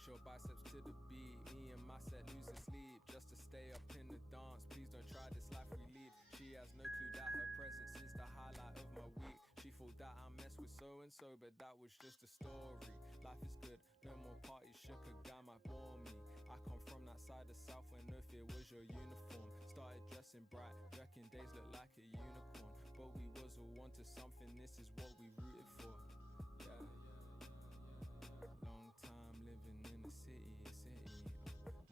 Flex your biceps to the beat. Me and my set losing sleep just to stay up in the dance. Please don't try this life we lead. She has no clue that her presence is the highlight of my week. She thought that I messed with so-and-so, but that was just a story. Life is good, no more parties, shook a guy might bore me. I come from that side of South where no fear was your uniform. Started dressing bright, reckon days look like a unicorn. But we was all wanted something, this is what we rooted for. Yeah. Long time living in the city.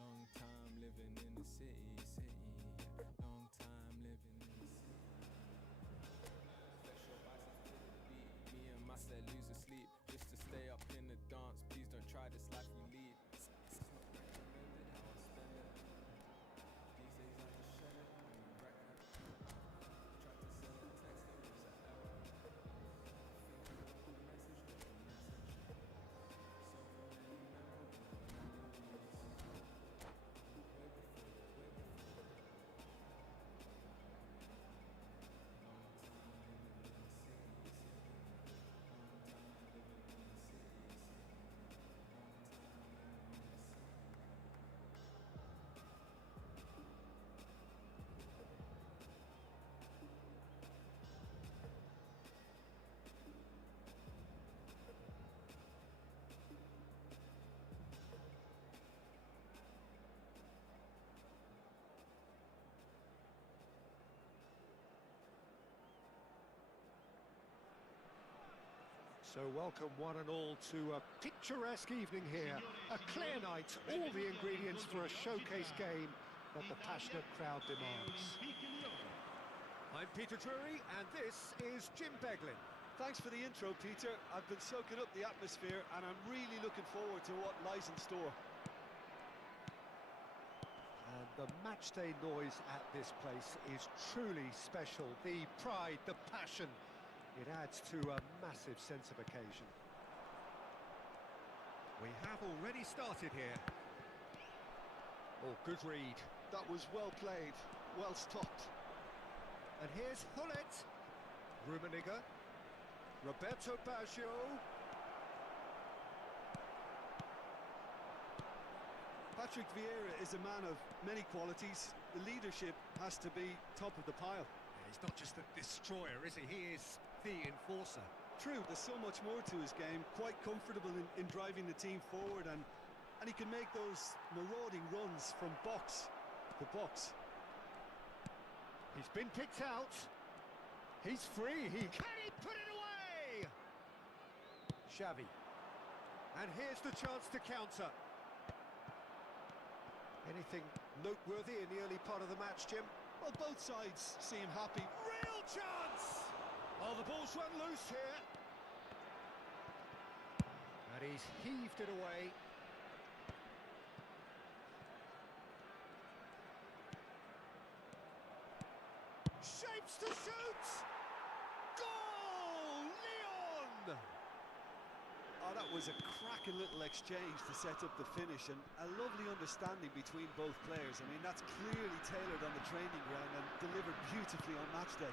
Long time living in the city. Long time living in the city. Flex your biceps to the beat. Me and my set losing sleep just to stay up in the dance. Please don't try this life we lead. It's not recommended how I spend it. These days I just shut it on the record. Tried to send a text, it was an error. Think I got the message, but the message. So many memories. Way before. Long time living in the city. Long time living in the city. Long time living in the city. So welcome one and all to a picturesque evening here, a clear night, all the ingredients for a showcase game that the passionate crowd demands. I'm Peter Drury and this is Jim Beglin. Thanks for the intro, Peter. I've been soaking up the atmosphere and I'm really looking forward to what lies in store. And the matchday noise at this place is truly special. The pride, the passion, it adds to a massive sense of occasion. We have already started here. Oh, good read. That was well played, well stopped. And here's Hullet. Rummenigge. Roberto Baggio. Patrick Vieira is a man of many qualities. The leadership has to be top of the pile. Yeah, he's not just a destroyer, is he? He is the enforcer. True, there's so much more to his game. Quite comfortable in driving the team forward, and he can make those marauding runs from box to box. He's been picked out. He's free. Can he put it away? Xavi. And here's the chance to counter. Anything noteworthy in the early part of the match, Jim? Well, both sides seem happy. Real chance! Oh, the ball's run loose here. And he's heaved it away. Shapes to shoot! Goal! Lyon! Oh, that was a cracking little exchange to set up the finish, and a lovely understanding between both players. I mean, that's clearly tailored on the training ground and delivered beautifully on match day.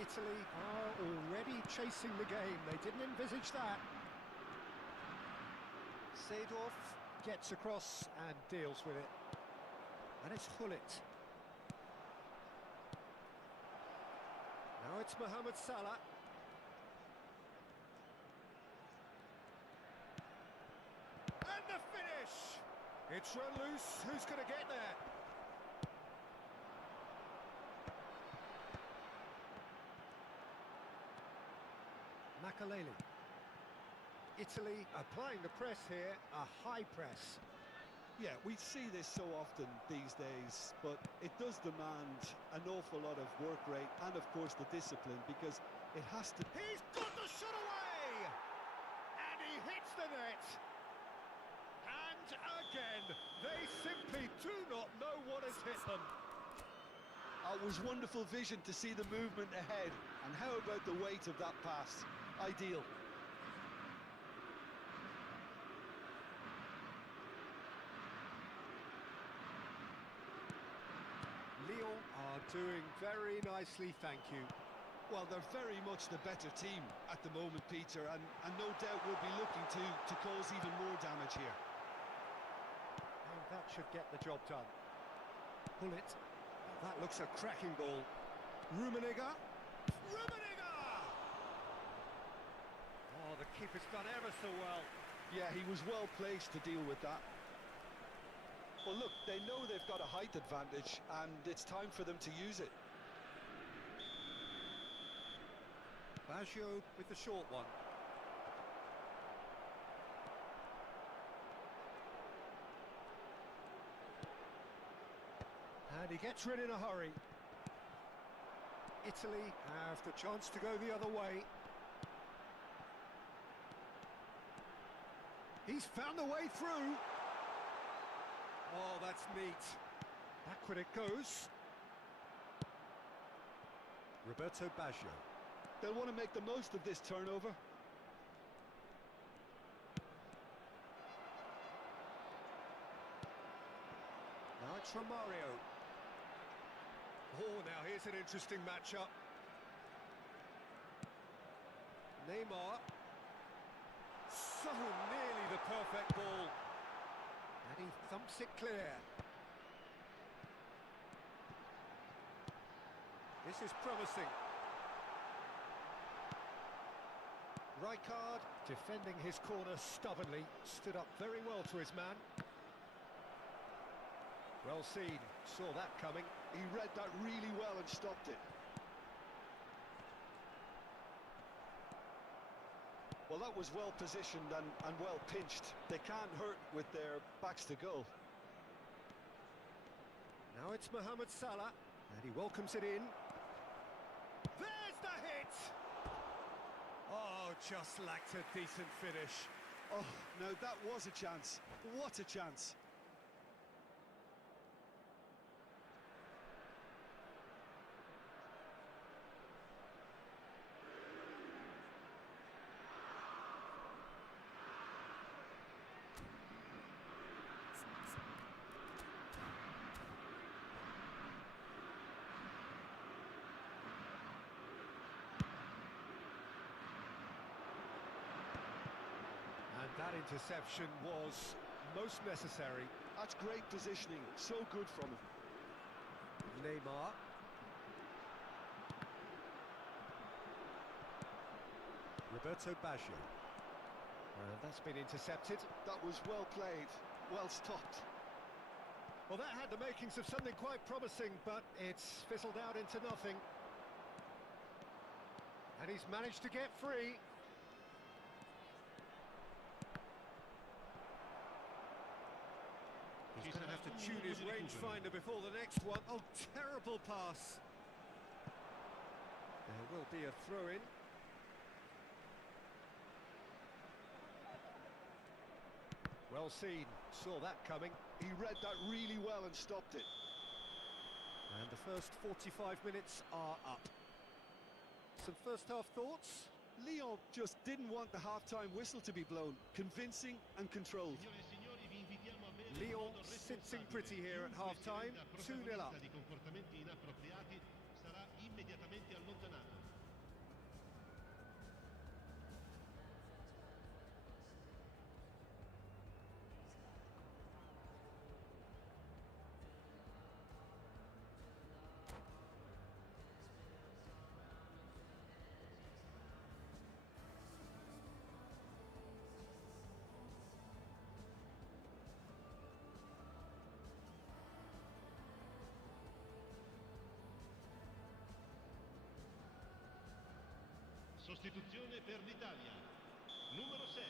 Italy are already chasing the game. They didn't envisage that. Seedorf gets across and deals with it. And it's Hullet. Now it's Mohamed Salah. And the finish! It's run loose. Who's going to get there? Makaleli. Italy applying the press here, a high press. Yeah, we see this so often these days, but it does demand an awful lot of work rate and, of course, the discipline, because it has to... He's got the shot away! And he hits the net! And again, they simply do not know what has hit them. It was wonderful vision to see the movement ahead, and how about the weight of that pass? Ideal. Lyon are doing very nicely, thank you. Well, they're very much the better team at the moment, Peter, and no doubt will be looking to cause even more damage here. And that should get the job done. Pull it. That looks a cracking ball. Rummenigge. Rummenigge! Oh, the keeper's done ever so well. Yeah, he was well placed to deal with that. Well, look, they know they've got a height advantage, and it's time for them to use it. Baggio with the short one. And he gets rid in a hurry. Italy have the chance to go the other way. He's found a way through. Oh, that's neat. Backward it goes. Roberto Baggio. They'll want to make the most of this turnover. Now it's from Mario. Oh, now here's an interesting matchup. Neymar. So nearly the perfect ball. And he thumps it clear. This is promising. Rijkaard, defending his corner stubbornly, stood up very well to his man. Well seen, saw that coming. He read that really well and stopped it. Well, that was well positioned and well pinched. They can't hurt with their backs to goal. Now it's Mohamed Salah, and he welcomes it in. There's the hit! Oh, just lacked a decent finish. Oh, now that was a chance. What a chance. That interception was most necessary. That's great positioning, so good from him. Neymar. Roberto Baggio. That's been intercepted. That was well played, well stopped. Well, that had the makings of something quite promising, but it's fizzled out into nothing. And he's managed to get free. He's going to have to tune his rangefinder before the next one. Oh, terrible pass. There will be a throw-in. Well seen, saw that coming. He read that really well and stopped it. And the first 45 minutes are up. Some first-half thoughts? Lyon just didn't want the half-time whistle to be blown. Convincing and controlled. Lyon sitting pretty here at half-time, 2-0 up. Sostituzione per l'Italia. Numero 6,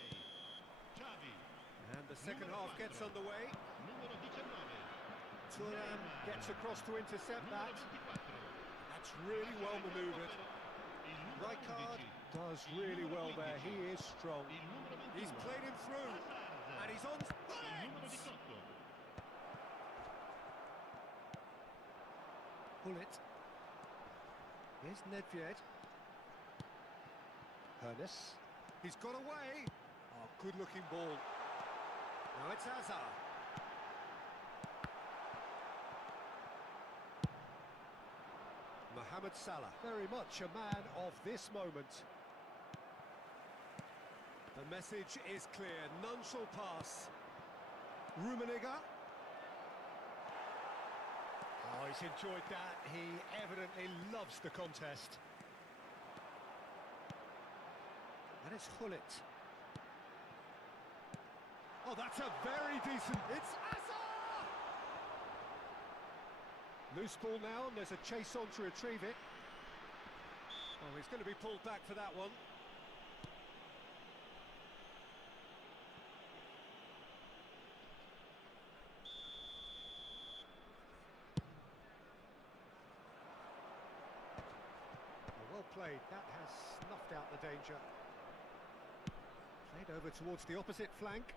Xavi. And the second half gets underway. Numero 19. Thuram gets across to intercept that. That's really well manoeuvred. Rijkaard does really well there. He is strong. He's played him through. And he's on. Pull it. Here's Nedved. Hernes. He's got away. Oh, good-looking ball. Now it's Hazard. Mohamed Salah, very much a man of this moment. The message is clear, none shall pass. Rummenigge. Oh, he's enjoyed that. He evidently loves the contest. And it's Gullit. Oh, that's a very decent... It's Hazard! Loose ball now, and there's a chase on to retrieve it. Oh, he's going to be pulled back for that one. Well played, that has snuffed out the danger. Played over towards the opposite flank.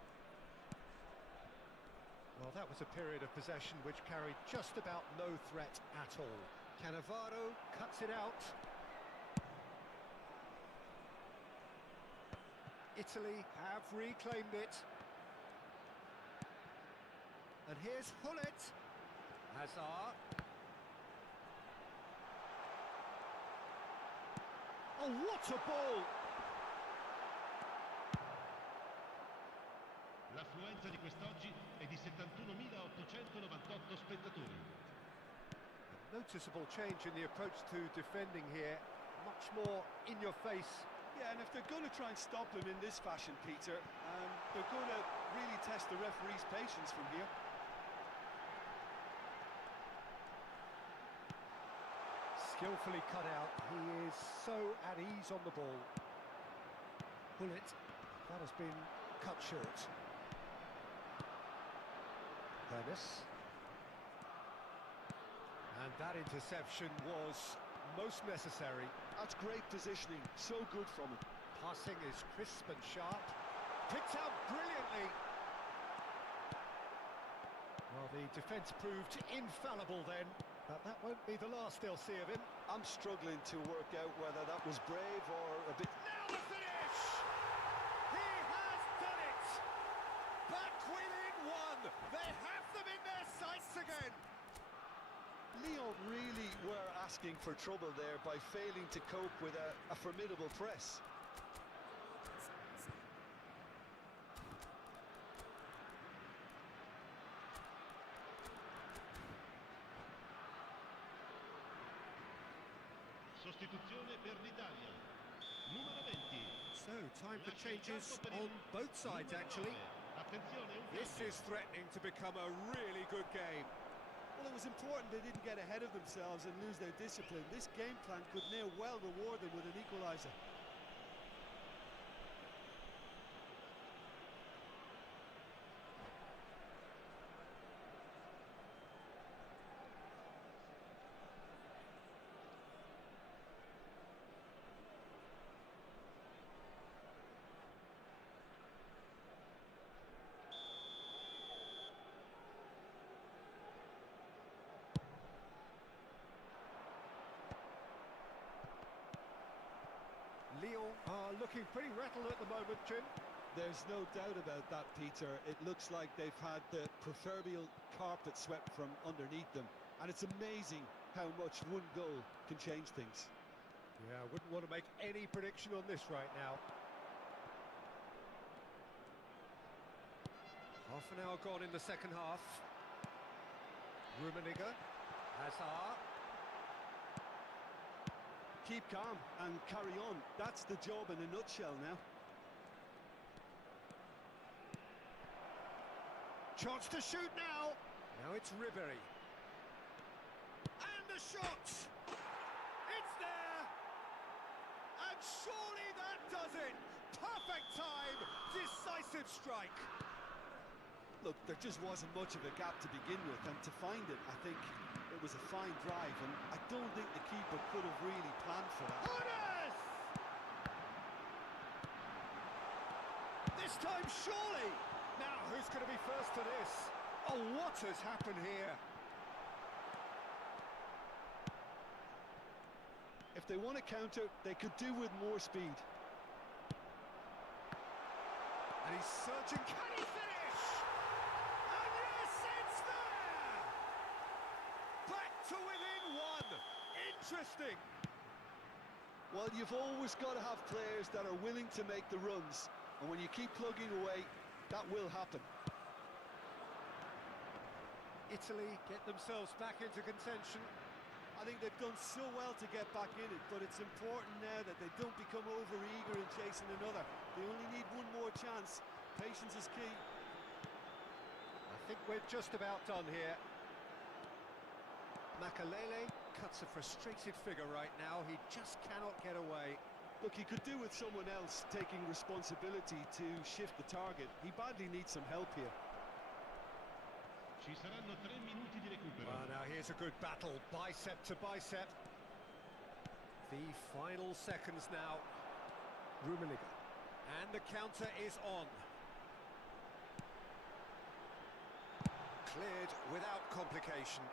Well, that was a period of possession which carried just about no threat at all. Cannavaro cuts it out. Italy have reclaimed it. And here's Gullit. Hazard. Oh, what a ball! L'affluenza di quest'oggi è di 71.898 spettatori. A noticeable change in the approach to defending here. Much more in your face. Yeah, and if they're going to try and stop him in this fashion, Peter, they're going to really test the referee's patience from here. Skillfully cut out, he is so at ease on the ball. Gullit, that has been cut short. Hermes. And that interception was most necessary. That's great positioning, so good from him. Passing is crisp and sharp. Picked out brilliantly. Well, the defence proved infallible then. But that won't be the last they'll see of him. I'm struggling to work out whether that was brave or a bit... Now the finish! He has done it! Back within one! They have them in their sights again! Lyon really were asking for trouble there by failing to cope with a formidable press. Sostituzione per l'Italia. Numero 20. So, time for changes on both sides, actually. Attenzione, un This cambio. is threatening to become a really good game. Well, it was important they didn't get ahead of themselves and lose their discipline. This game plan could now well reward them with an equaliser. Lyon are looking pretty rattled at the moment, Jim. There's no doubt about that, Peter. It looks like they've had the proverbial carpet swept from underneath them. And it's amazing how much one goal can change things. Yeah, I wouldn't want to make any prediction on this right now. Half an hour gone in the second half. Rummenigge. Hazard. Keep calm and carry on. That's the job in a nutshell now. Chance to shoot now. Now it's Ribéry. And the shot. It's there. And surely that does it. Perfect time. Decisive strike. Look, there just wasn't much of a gap to begin with, and to find it, I think it was a fine drive, and I don't think the keeper could have really planned for that. Goodness! This time, surely. Now, who's going to be first to this? Oh, what has happened here? If they want to counter, they could do with more speed. And he's searching. Can he finish? And yes, it's there! Back to within one. Interesting. Well, you've always got to have players that are willing to make the runs, and when you keep plugging away, that will happen. Italy get themselves back into contention. I think they've done so well to get back in it, but it's important now that they don't become over-eager in chasing another. They only need one more chance. Patience is key. I think we're just about done here. Makalele cuts a frustrated figure right now. He just cannot get away. Look, he could do with someone else taking responsibility to shift the target. He badly needs some help here. Ci saranno 3 minuti di recupero. Now here's a good battle, bicep to bicep. The final seconds now. Rummenigge. And the counter is on. Cleared without complication.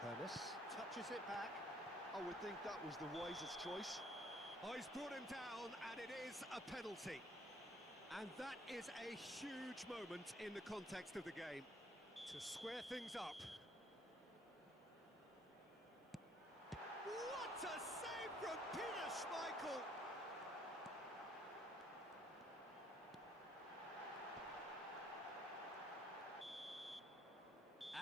Hermes touches it back. I would think that was the wisest choice. Oh, he's brought him down, and it is a penalty. And that is a huge moment in the context of the game. To square things up. What a save from Peter Schmeichel!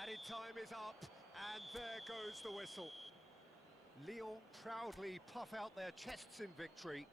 Added time is up, and there goes the whistle. Lyon proudly puff out their chests in victory.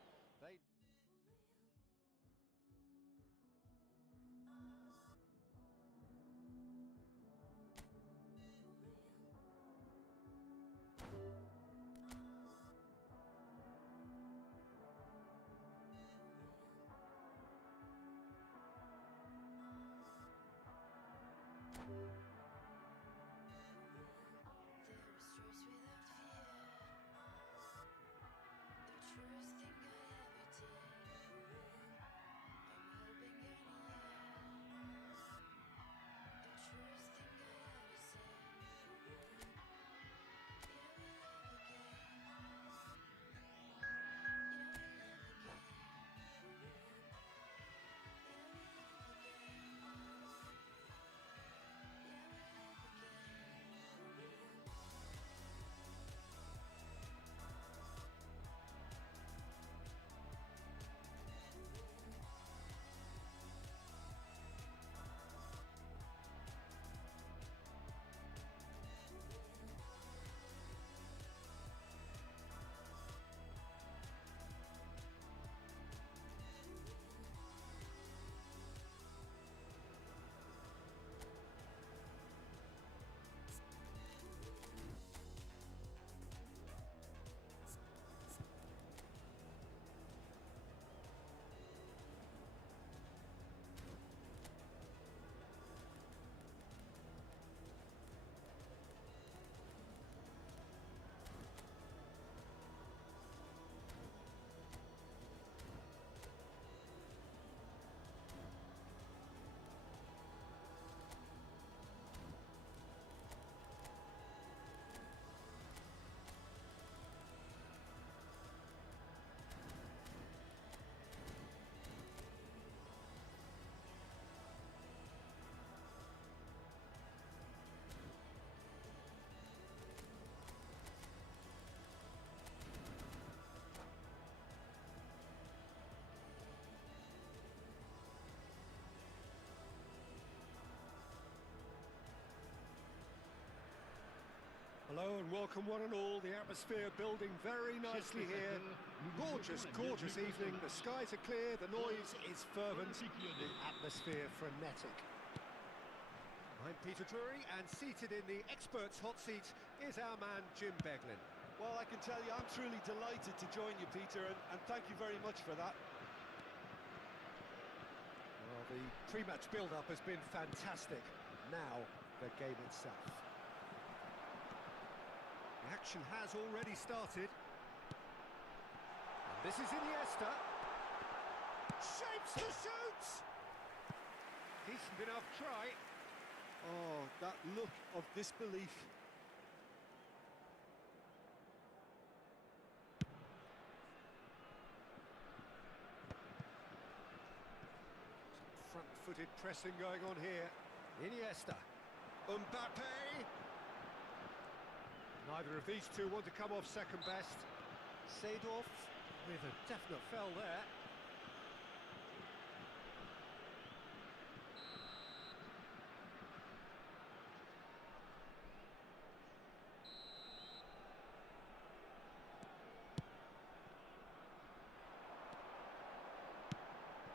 Hello and welcome one and all. The atmosphere building very nicely here. Gorgeous, gorgeous evening. The skies are clear, the noise is fervent, the atmosphere frenetic. I'm Peter Drury, and seated in the experts' hot seat is our man Jim Beglin. Well, I can tell you, I'm truly delighted to join you, Peter, and thank you very much for that. Well, the pre-match build-up has been fantastic. Now, the game itself. The action has already started. And this is Iniesta. Shapes to shoot! Decent enough try. Oh, that look of disbelief. Front-footed pressing going on here. Iniesta. Mbappe. Neither of these two want to come off second best. Seedorf with a definite foul there.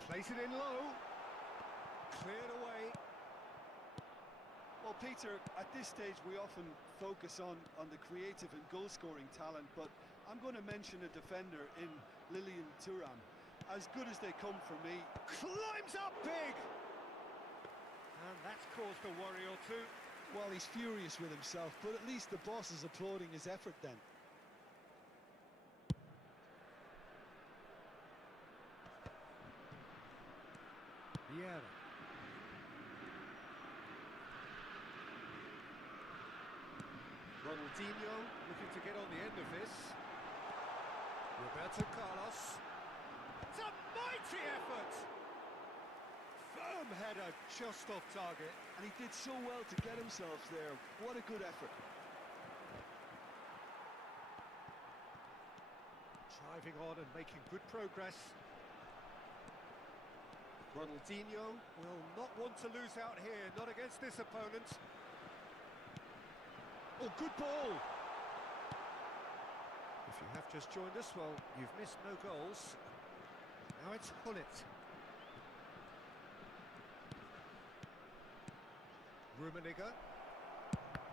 Plays it in low. Cleared away. Well, Peter, at this stage we often focus on the creative and goal-scoring talent, but I'm going to mention a defender in Lilian Thuram. As good as they come for me. Climbs up big! And that's caused a worry or two. Well, he's furious with himself, but at least the boss is applauding his effort then. Vieira. Ronaldinho looking to get on the end of this. Roberto Carlos. It's a mighty effort! Firm header just off target. And he did so well to get himself there. What a good effort. Driving on and making good progress. Ronaldinho will not want to lose out here, not against this opponent. Oh, good ball! If you have just joined us, well, you've missed no goals. Now it's Hullet. Rummenigge.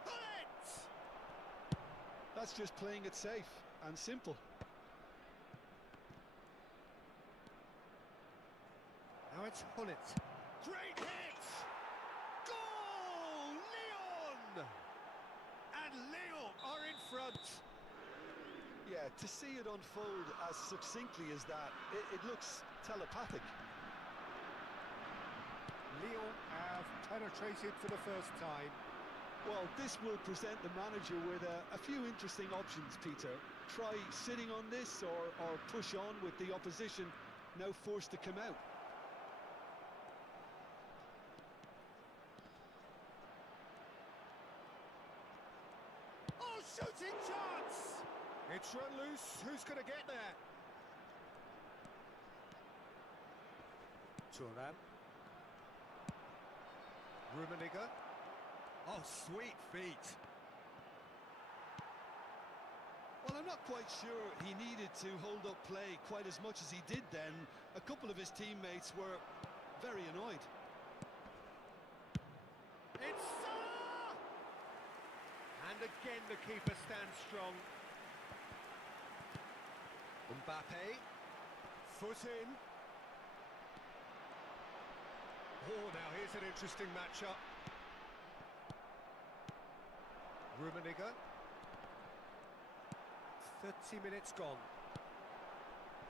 Hullet! That's just playing it safe and simple. Now it's Hullet. Great hit! Goal! Lyon! And Lyon are in front. Yeah, to see it unfold as succinctly as that, it looks telepathic. Lyon have penetrated for the first time. Well, this will present the manager with a few interesting options, Peter. Try sitting on this or push on with the opposition now forced to come out. Oh, shooting chance! It's run loose. Who's going to get there? Thuram. Rummenigge. Oh, sweet feet. Well, I'm not quite sure he needed to hold up play quite as much as he did then. A couple of his teammates were very annoyed. It's Salah! And again the keeper stands strong. Mbappe. Foot in. Oh, now here's an interesting matchup. Rummenigge. 30 minutes gone.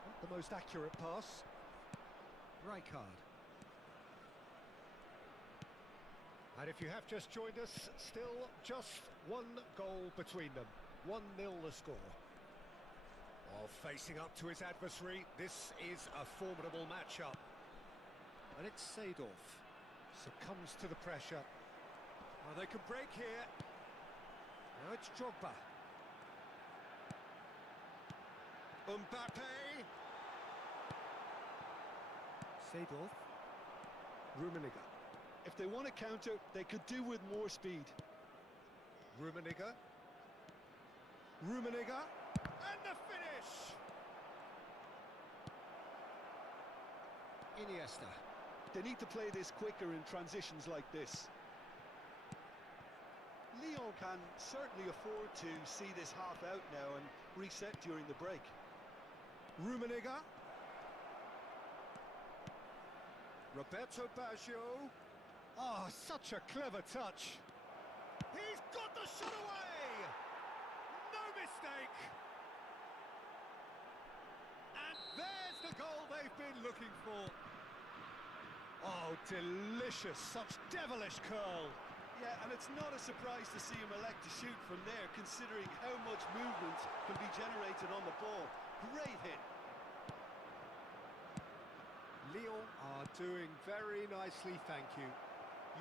Not the most accurate pass. Rijkaard. And if you have just joined us, still just one goal between them. 1-0 the score. While facing up to his adversary, this is a formidable matchup. And it's Seedorf. Succumbs to the pressure. Oh, they can break here. Now it's Drogba. Mbappe. Seedorf. Rummenigge. If they want to counter, they could do with more speed. Rummenigge. Rummenigge. And the finish! Iniesta. They need to play this quicker in transitions like this. Lyon can certainly afford to see this half out now and reset during the break. Rummenigge. Roberto Baggio. Oh, such a clever touch. He's got the shot away! No mistake! And there's the goal they've been looking for. Oh, delicious, such devilish curl. Yeah, and it's not a surprise to see him elect to shoot from there, considering how much movement can be generated on the ball. Great hit. Lyon are doing very nicely, thank you.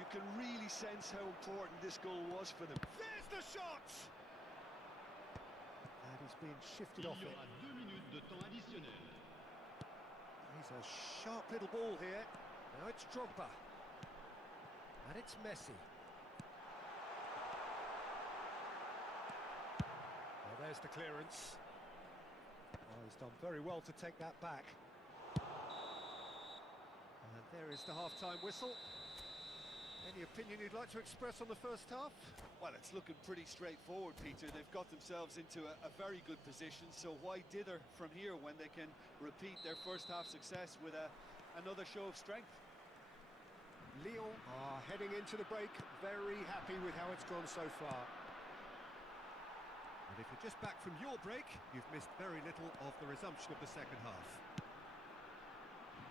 You can really sense how important this goal was for them. There's the shot! And he's being shifted Il off y it. aura 2 minutes de temps additionnel. He's a sharp little ball here. Now it's Drogba. And it's Messi. Well, there's the clearance. Oh, he's done very well to take that back. And there is the half-time whistle. Any opinion you'd like to express on the first half? Well, it's looking pretty straightforward, Peter. They've got themselves into a very good position, so why dither from here when they can repeat their first half success with another show of strength? Lyon are heading into the break very happy with how it's gone so far. And if you're just back from your break, you've missed very little of the resumption of the second half.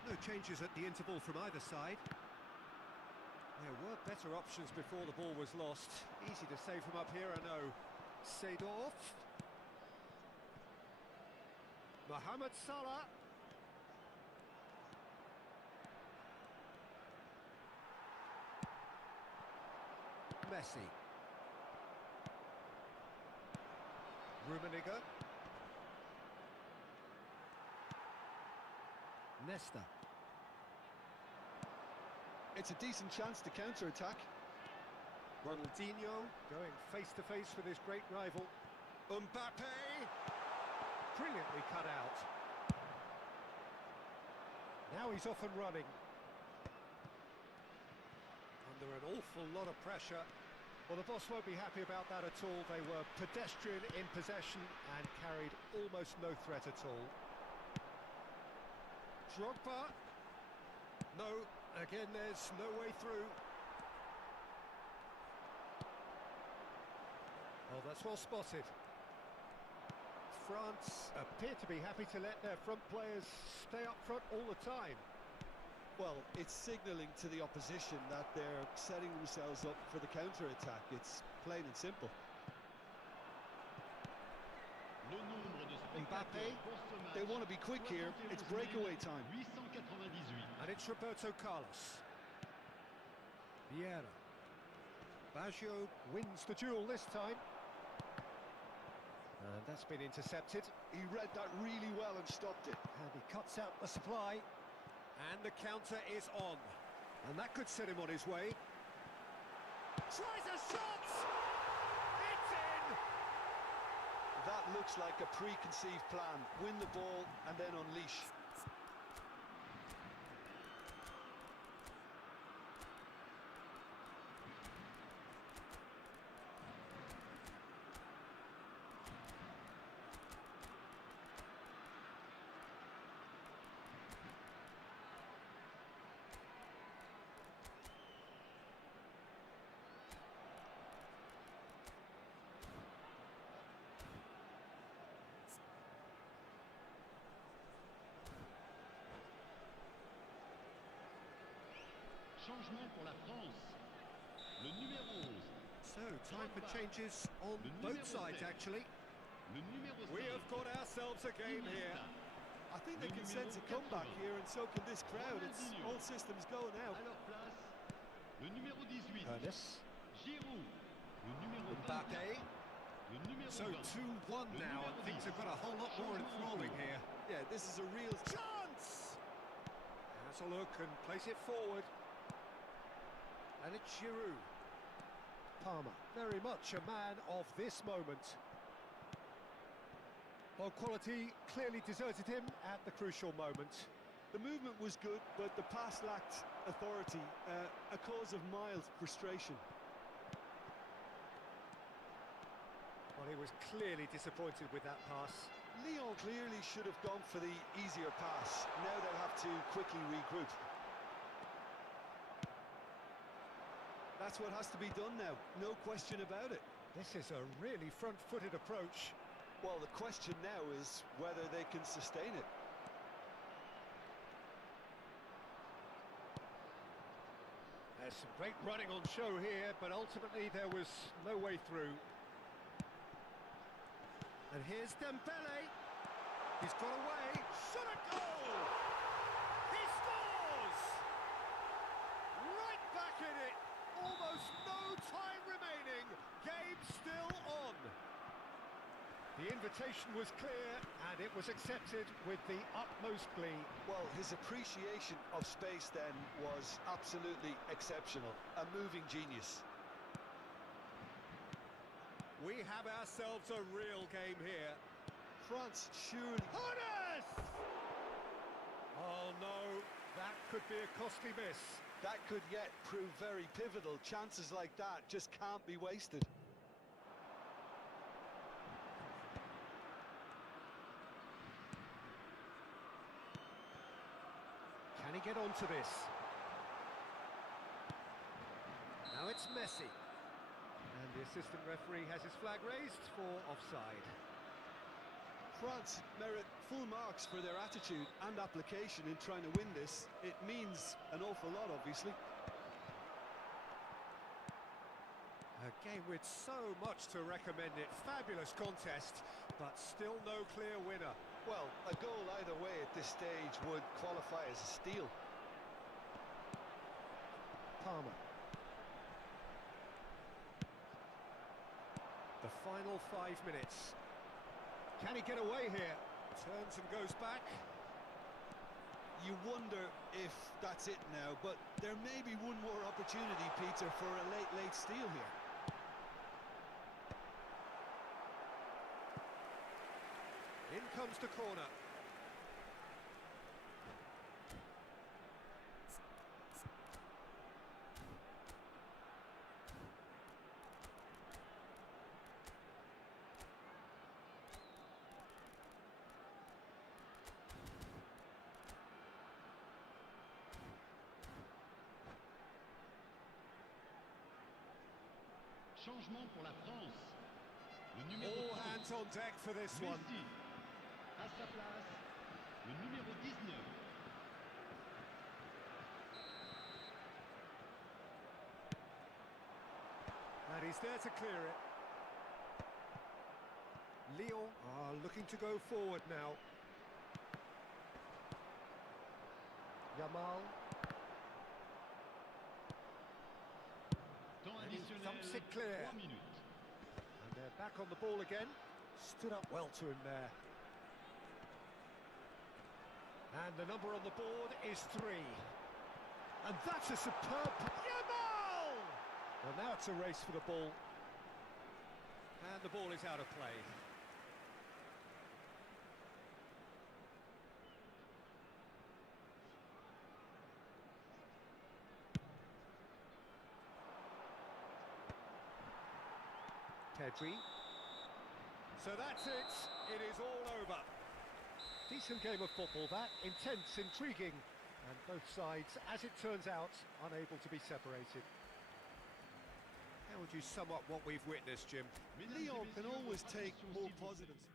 No changes at the interval from either side. There were better options before the ball was lost. Easy to say from up here, I know. Seedorf. Mohamed Salah. Messi. Rummenigge. Nesta. It's a decent chance to counter-attack. Ronaldinho going face-to-face with his great rival. Mbappe! Brilliantly cut out. Now he's off and running. Under an awful lot of pressure. Well, the boss won't be happy about that at all. They were pedestrian in possession and carried almost no threat at all. Drogba. No, again there's no way through. Oh, that's well spotted. France appear to be happy to let their front players stay up front all the time. Well, it's signalling to the opposition that they're setting themselves up for the counter-attack. It's plain and simple. Le nombre de Mbappe. spectateurs pour ce match, They want to be quick here. It's breakaway time. 898. And it's Roberto Carlos. Vieira. Baggio wins the duel this time. And that's been intercepted. He read that really well and stopped it. And he cuts out the supply. And the counter is on. And that could set him on his way. Tries a shot! It's in! That looks like a preconceived plan. Win the ball and then unleash. Changement pour la France. Le numéro 11. So, time for changes on both sides, actually. Le numéro 5. We have got ourselves a game here. I think they can sense a comeback here, and so can this crowd. It's all systems go now. À leur place, le numéro 18. Ernest. Giroud. Le numéro 24. Mbappe. Le numéro So 20. 2-1 now, and things have got a whole lot more enthralling here. Yeah, this is a real Chance! Has a look and plays it forward. And it's Giroud. Palmer, very much a man of this moment. Well, quality clearly deserted him at the crucial moment. The movement was good, but the pass lacked authority, a cause of mild frustration. Well, he was clearly disappointed with that pass. Lyon clearly should have gone for the easier pass. Now they'll have to quickly regroup. That's what has to be done now, no question about it. This is a really front-footed approach. Well, the question now is whether they can sustain it. There's some great running on show here, but ultimately there was no way through. And here's Dembele. He's got away. Shot a goal! He scores! The invitation was clear, and it was accepted with the utmost glee. Well, his appreciation of space then was absolutely exceptional. A moving genius. We have ourselves a real game here. France surely... Honest! Oh no, that could be a costly miss. That could yet prove very pivotal. Chances like that just can't be wasted. Can he get onto this? Now it's Messi. And the assistant referee has his flag raised for offside. France merit full marks for their attitude and application in trying to win this. It means an awful lot, obviously. A game with so much to recommend it. Fabulous contest, but still no clear winner. Well, a goal either way at this stage would qualify as a steal. Palmer. The final 5 minutes. Can he get away here? Turns and goes back. You wonder if that's it now, but there may be one more opportunity, Peter, for a late steal here. In comes the corner. Changement pour la France. Le numéro All 30, hands on deck for this one. Messi. À sa place, le numéro 19. And he's there to clear it. Lyon are looking to go forward now. Yamal. Temps And he additionnel, thumps it clear. 3 minutes. And they're back on the ball again. Stood up well to him there. And the number on the board is 3. And that's a superb... Yamal! Well, now it's a race for the ball. And the ball is out of play. Pedri. So that's it. It is all over. Decent game of football, that. Intense, intriguing. And both sides, as it turns out, unable to be separated. How would you sum up what we've witnessed, Jim? Mesdames et Lyon can messieurs, always votre take attention, more s'il vous plaît. positives.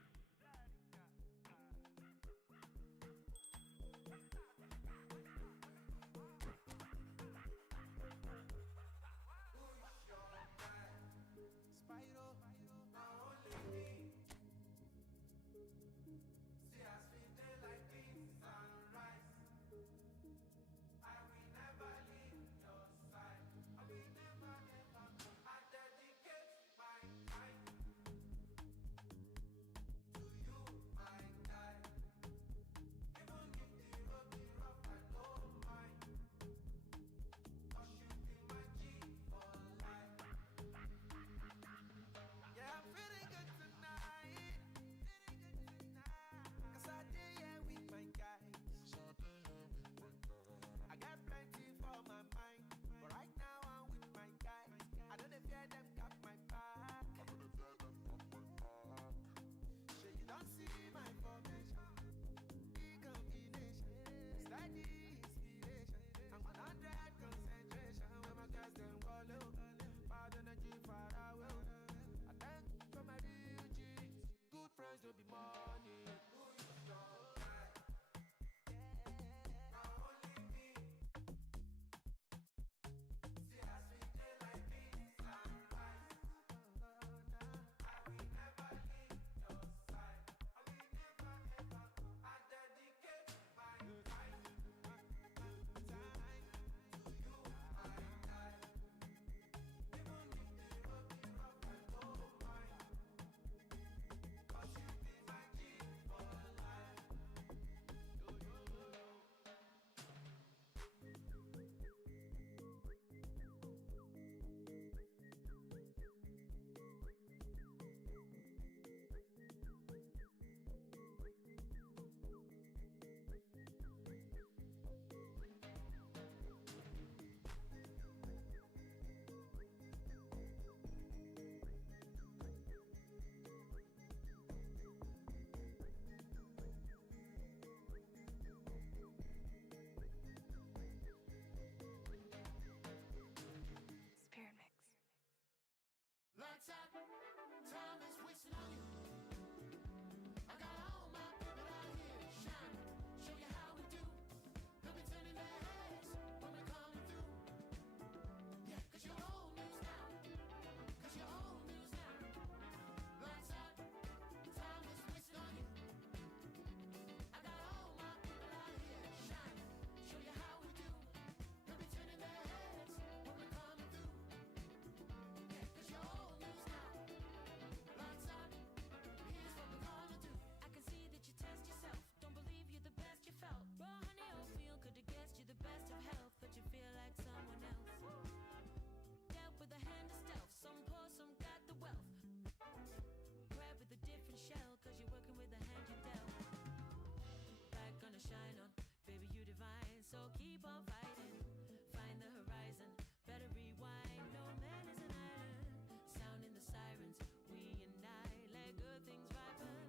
shine on, baby, you divine. So keep on fighting, find the horizon. Better rewind, no man is an island. Sounding the sirens, we unite. Let good things ripen.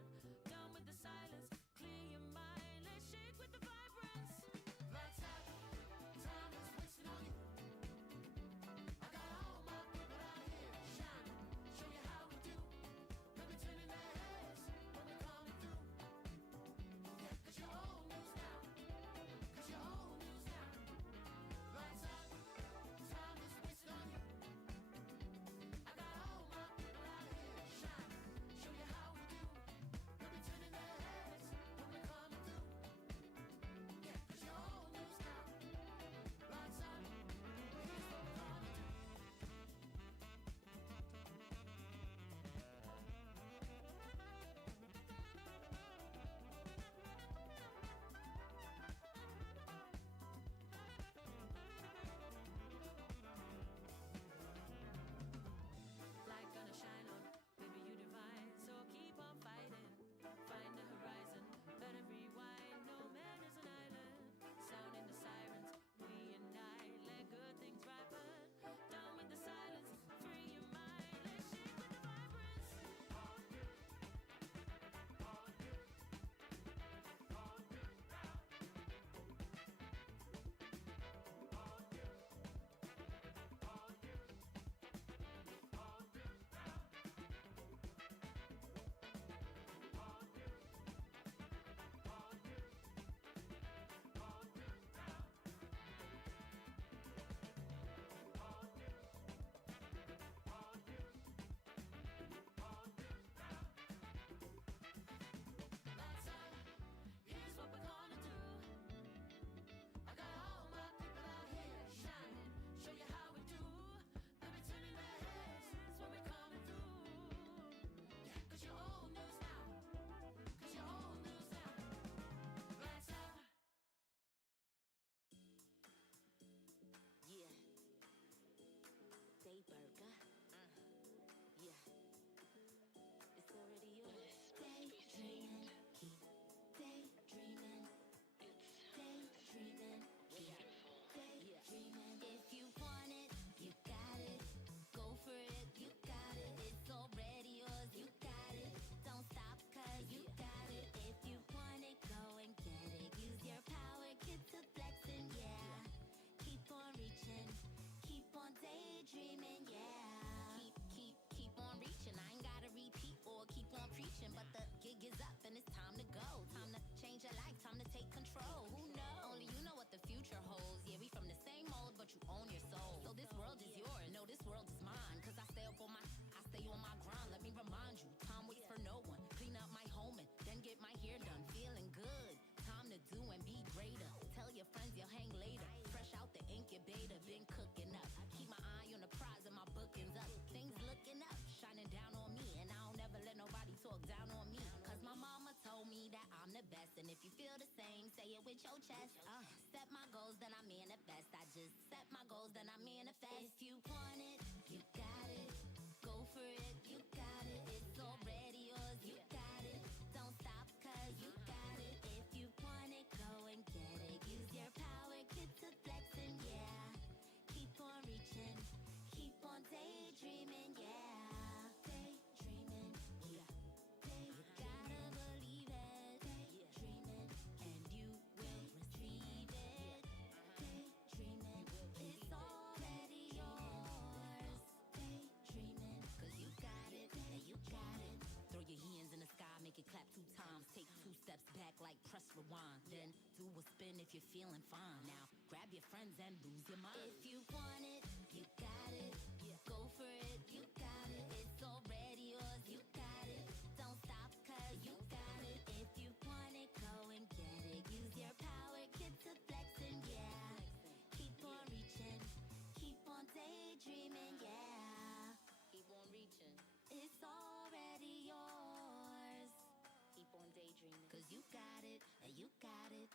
Done with the silence, clear your mind. Let's shake with the vibrance. Lights out, time is wasting on you. I got all my people out here shining. Show you how we do. Let me turn in their heads when we're coming through. Yeah, 'cause you're old news now. 'Cause you're old news now. Lights out, time is wasting on you. I got all my people out here shining. Show you how we do. Let me turn in their heads when we're coming through. Yeah, 'cause you're old news now. Lights out, here's what we're gonna do. Light gonna shine on, baby, you divine. So keep on fighting, find the horizon. Better rewind, no man is an island. Sounding the sirens, we unite. Let good things ripen. Done with the silence, free your mind. Let's shake with the vibrance. Lights out, here's what we're gonna do. I got all my people out here shining. Show you how we do. Let me turn in their heads when we're coming through. Yeah, 'cause you're old news now. 'Cause you're old news now. Lights out. Yeah. Day burger. Yeah. It's already yours. Daydreaming. Keep daydreaming. Daydreaming. Daydreaming. If you want it, you got it. Go for it, you got it. It's already yours, you got it. Don't stop, 'cause you got it. If you want it, go and get it. Use your power, get to flexing, yeah. Keep on reaching, keep on daydreaming, yeah. Keep on reaching. I ain't gotta repeat or keep on preaching, but the gig is up and it's time to go. Time to change your life, time to take control. Who knows? Only you know what the future holds. Yeah, we from the same mold, but you own your soul. So this world is yours, no, this world is mine. 'Cause I stay on my grind. Let me remind you, time waits for no one. Clean up my home and then get my hair done. Feeling good, time to do and be greater. Tell your friends you'll hang later. Fresh out the incubator, been cooking up. Keep my eye on the prize and my bookings up. Things looking up, shining down on me. And I don't ever let nobody talk down on me. 'Cause my mama told me that I'm the best. And if you feel the same, say it with your chest. Set my goals, then I manifest. I just set my goals, then I manifest. If you want it, you got it. Go for it, you got it. It's already yours, you got it. Don't stop, 'cause you got it. If you want it, go and get it. Use your power, get to flexing, yeah. Keep on reaching, keep on daydreaming, yeah. Daydreaming, yeah. You gotta believe it. Daydreaming, and you will retrieve it. Daydreaming, it's already yours. Daydreaming, 'cause you got it, and you got it. Throw your hands in the sky, make it clap 2 times. Take 2 steps back like press rewind. Then do a spin if you're feeling fine. Now grab your friends and lose your mind. If you want it, you got it. Go for it, you got it. It's already yours, you got it. Don't stop, 'cause you got it. If you want it, go and get it. Use your power, get to flexing, yeah. Keep on reaching, keep on daydreaming, yeah. Keep on reaching. It's already yours. Keep on daydreaming. 'Cause you got it, and you got it.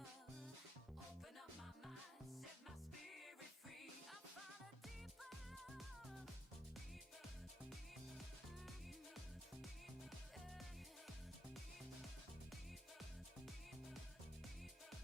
Open up my mind, set my spirit free. I find a deeper love. Deeper, deeper, deeper, deeper,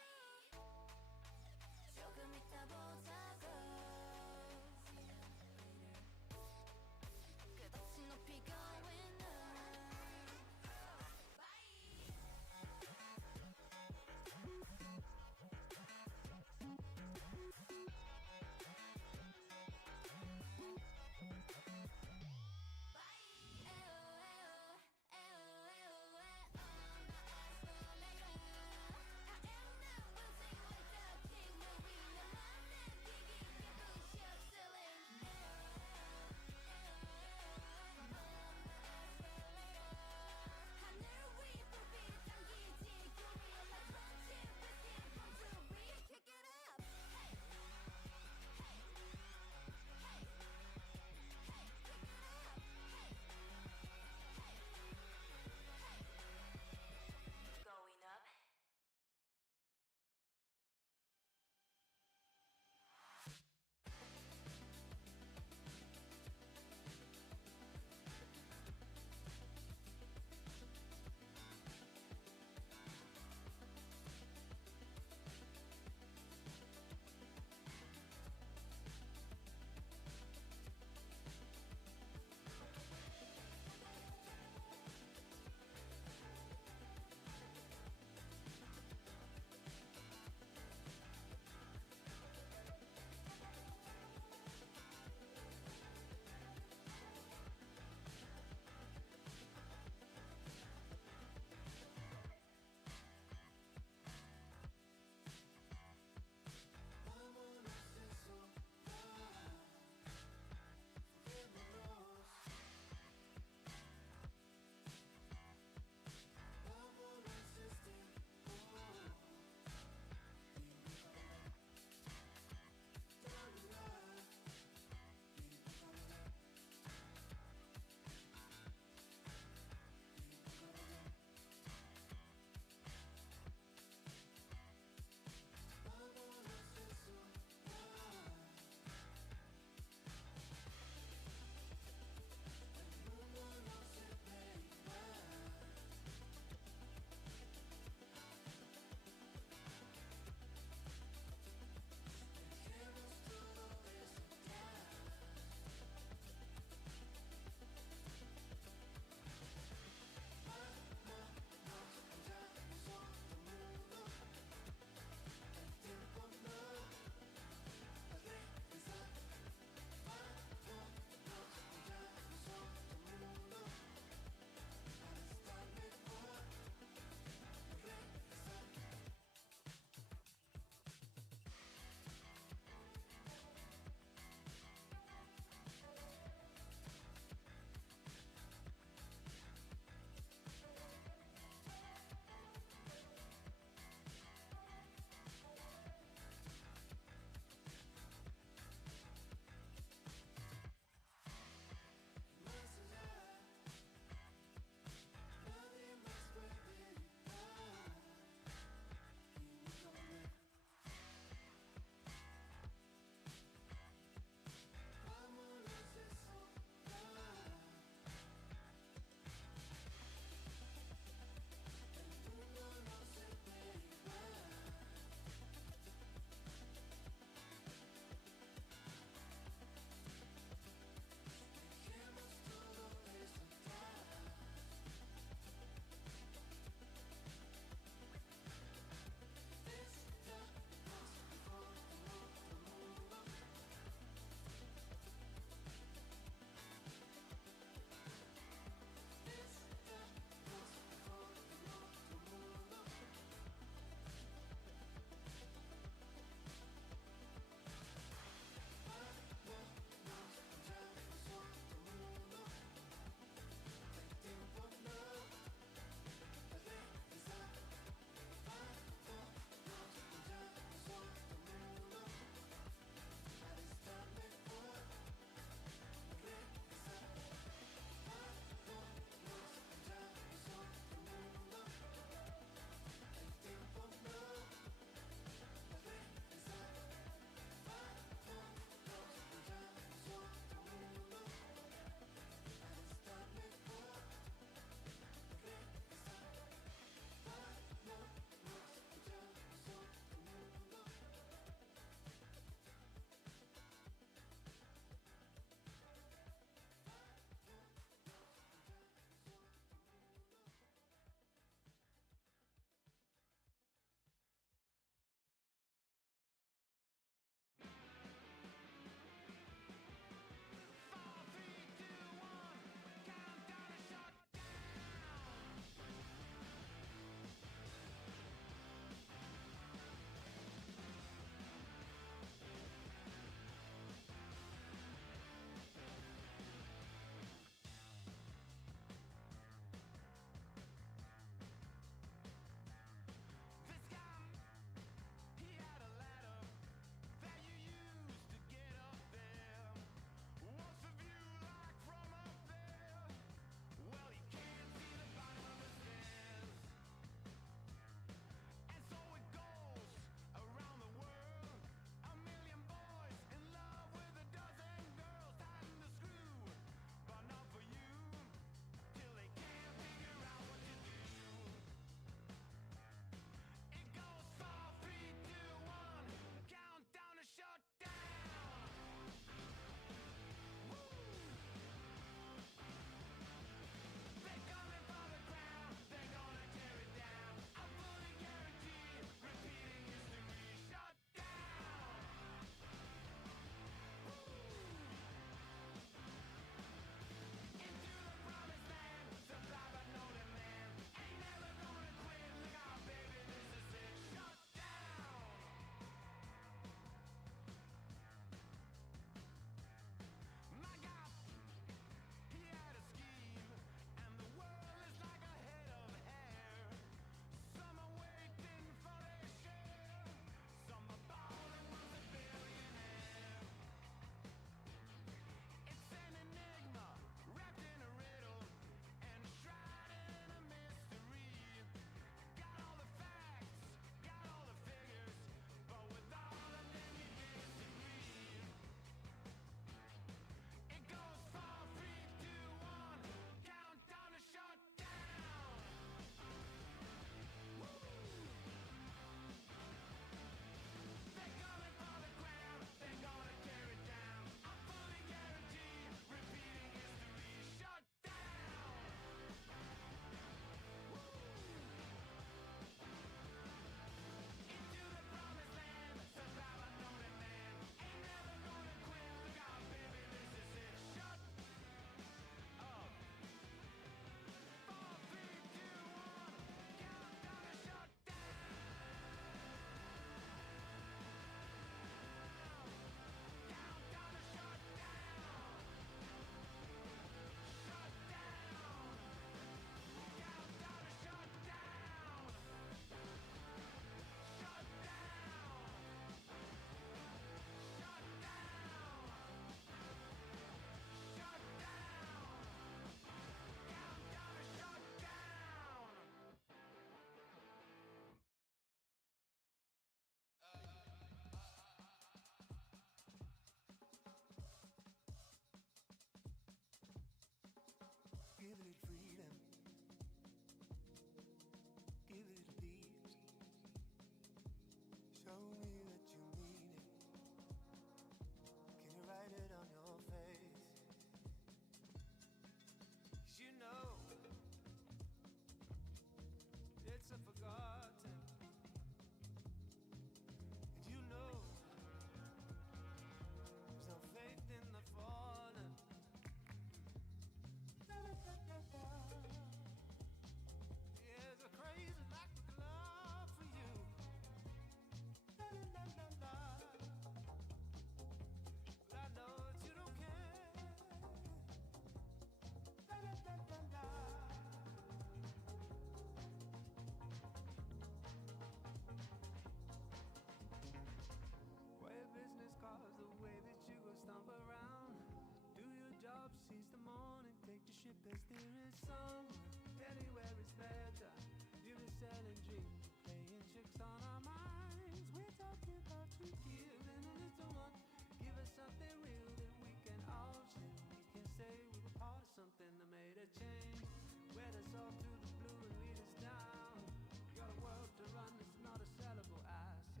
up, seize the morning, take the ship as there is somewhere, anywhere is better. Beauty selling dreams, playing tricks on our minds. We're talking about to give and a little one. Give us something real that we can all share. We can say we were part of something that made a change. Wed us all to the blue and lead us down. We got a world to run, it's not a sellable asset.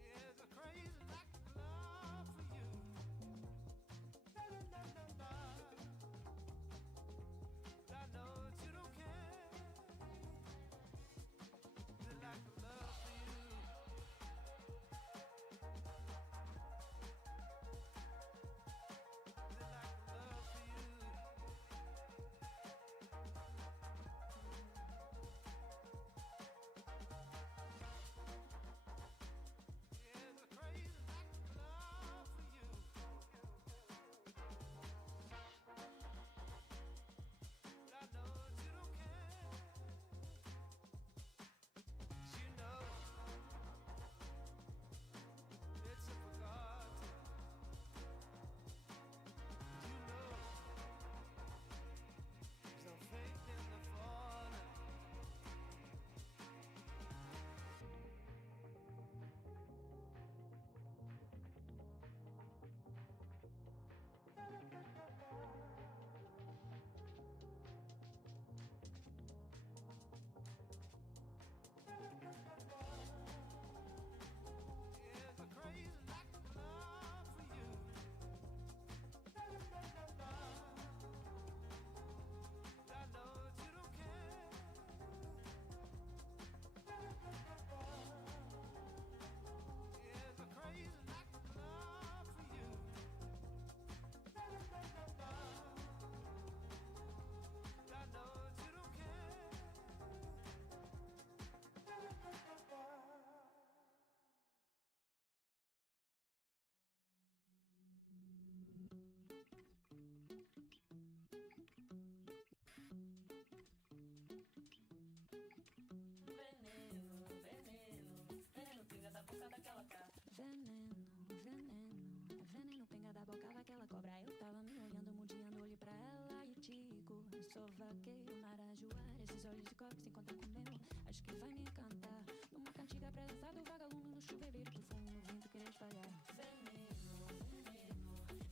Yes, I'm crazy like love for you. I know that you don't care. Like love for you. Veneno pinga da boca daquela cobra. Eu tava me olhando, mudinhando, olhei pra ela e digo: sou vaqueiro, marajoara. Esses olhos de cobre se encontram com o meu. Acho que vai me encantar. Numa cantiga pra dançar do vagalume no chuveiro, pro fumo no vento querer espalhar.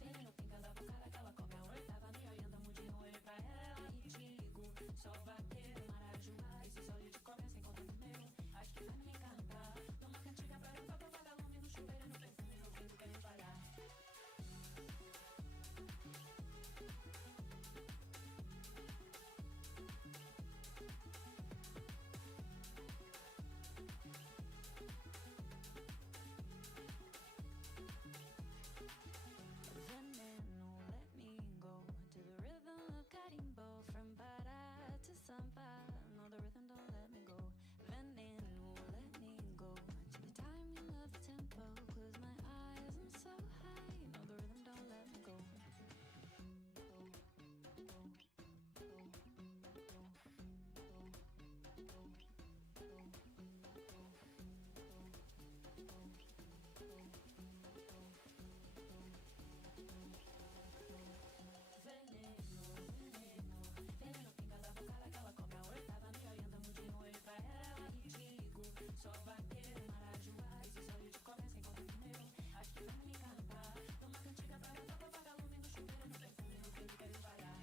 Veneno pinga da boca daquela cobra. Eu tava me olhando, mudinho, olhei pra ela e digo: sou vaqueiro, marajoara. Esses olhos de cobre se encontram com o meu. Acho que vai me encantar. Numa cantiga pra dançar do vagalume no chuveiro, no perfume no vento querer espalhar. Veneno, let me go to the rhythm of carimbo, from Pará to Sampa. No, the rhythm don't let me go. Veneno, let me go to the timing of the tempo. Close my eyes, I'm so high. No, the rhythm don't let me go. Veneno pinga da boca daquela cobra. Eu tava me olhando, mudinho, olhei pra ela e digo: sou vaqueiro, marajoara. Esses olhos de cobre se encontram com o meu. Acho que vai me encantar. Numa cantiga pra dançar do vagalume no chuveiro, no perfume no vento quero espalhar.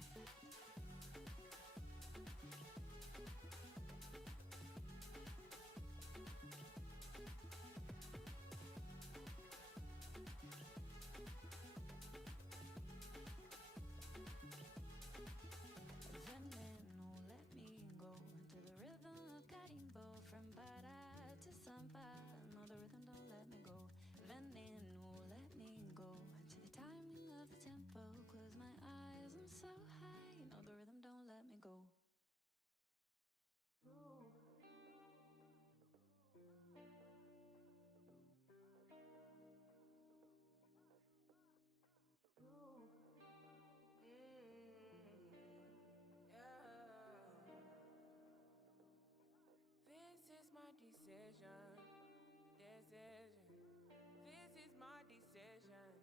Veneno, let me go to the rhythm of carimbo, from Pará to Sampa. No, the rhythm don't let me go. Veneno, let me go to the timing of the tempo. Close my eyes, I'm so high. No, the rhythm don't let me go. This is my decision. This is my decision.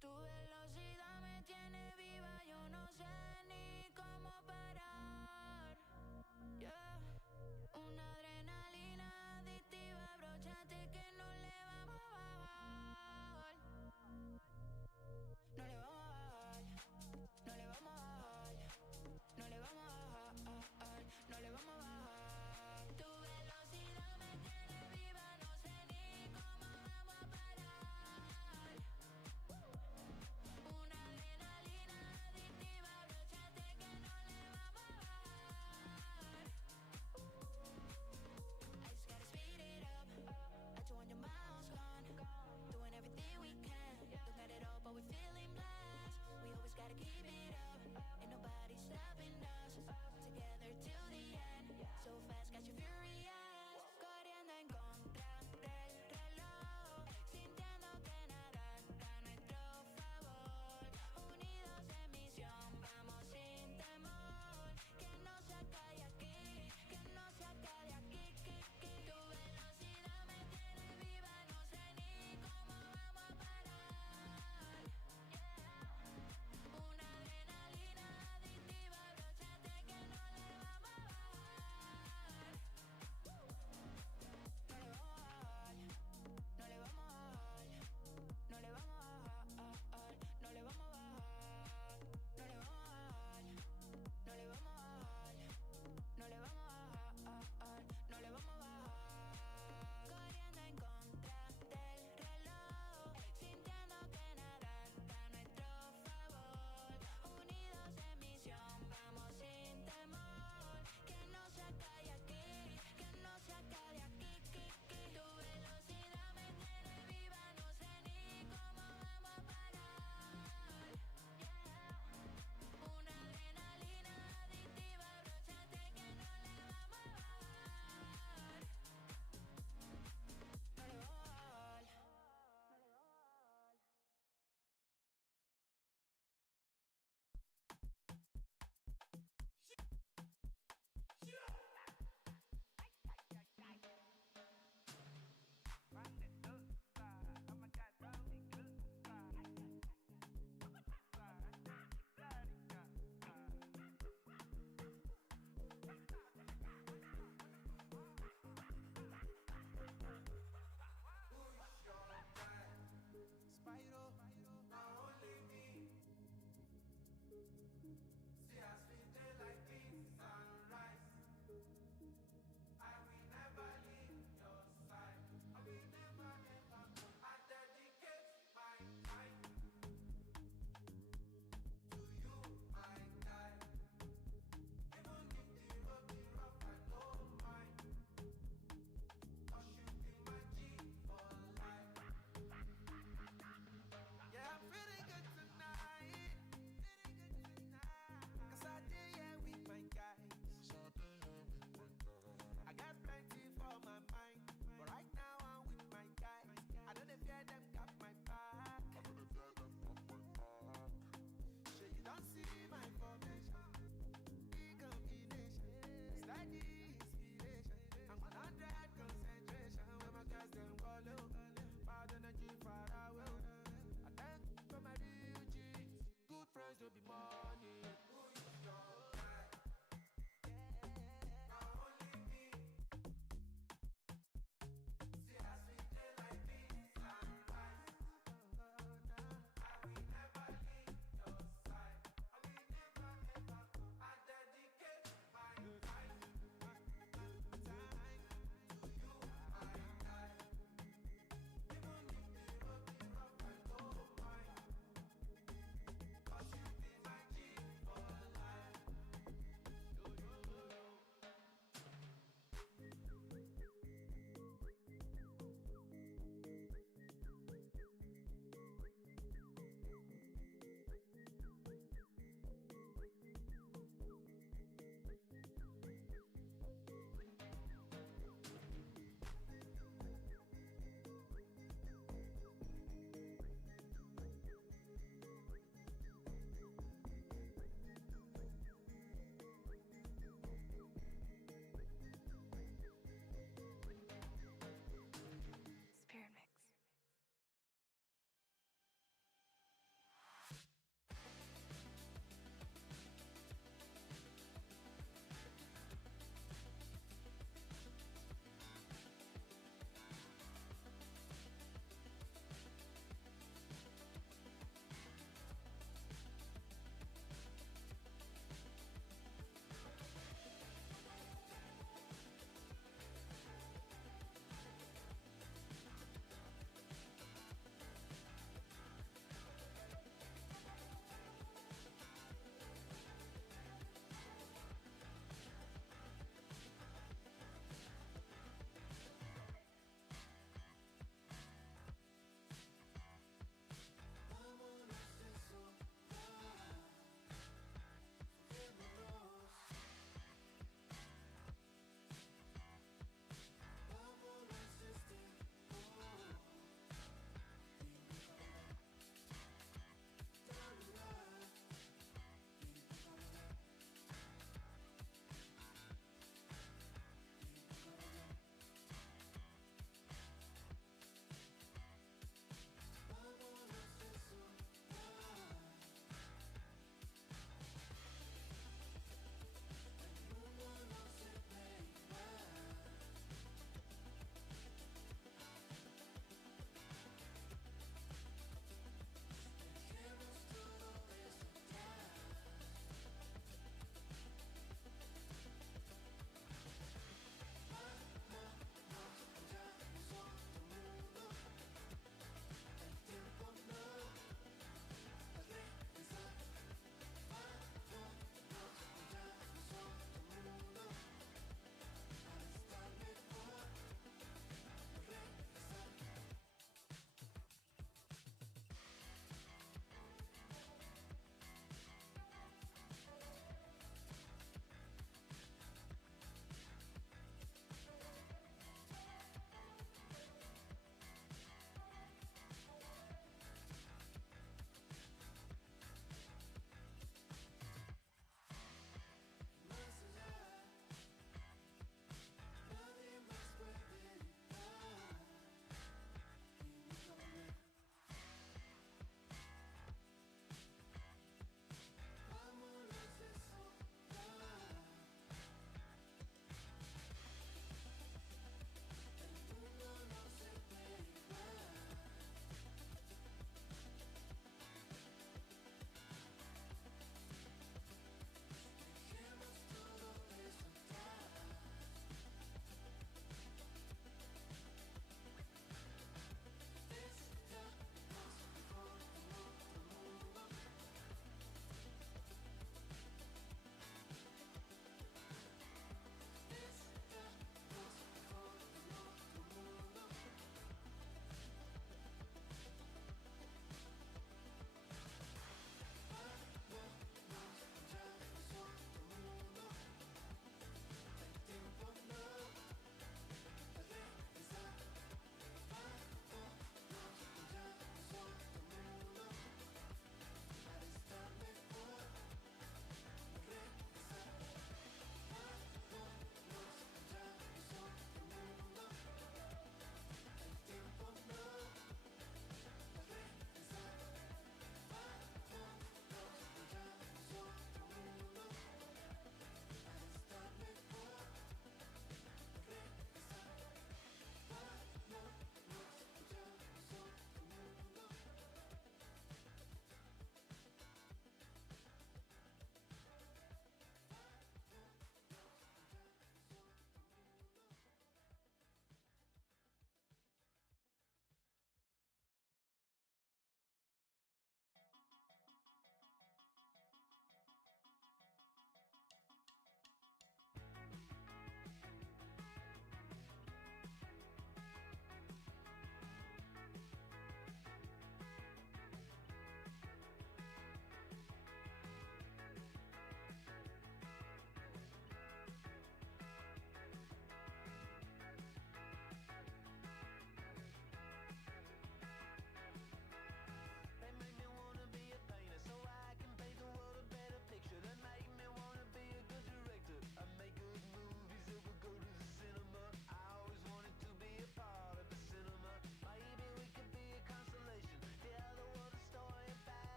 Tu velocidad me tiene viva, yo no sé ni cómo parar. Yeah. Una adrenalina adictiva, abróchate que no le vamos a bajar. No le vamos a bajar, no le vamos a bajar, no le vamos a bajar, no le vamos a bajar. Tu velocidad me tiene viva, no sé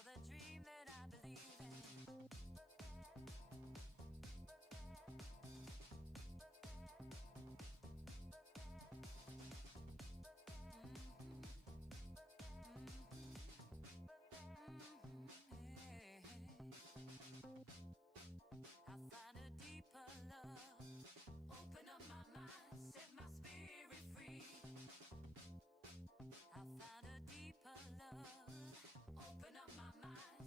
for the dream that I believe in. I find a deeper love. Open up my mind, set my spirit free. I found a deeper love. Open up my mind.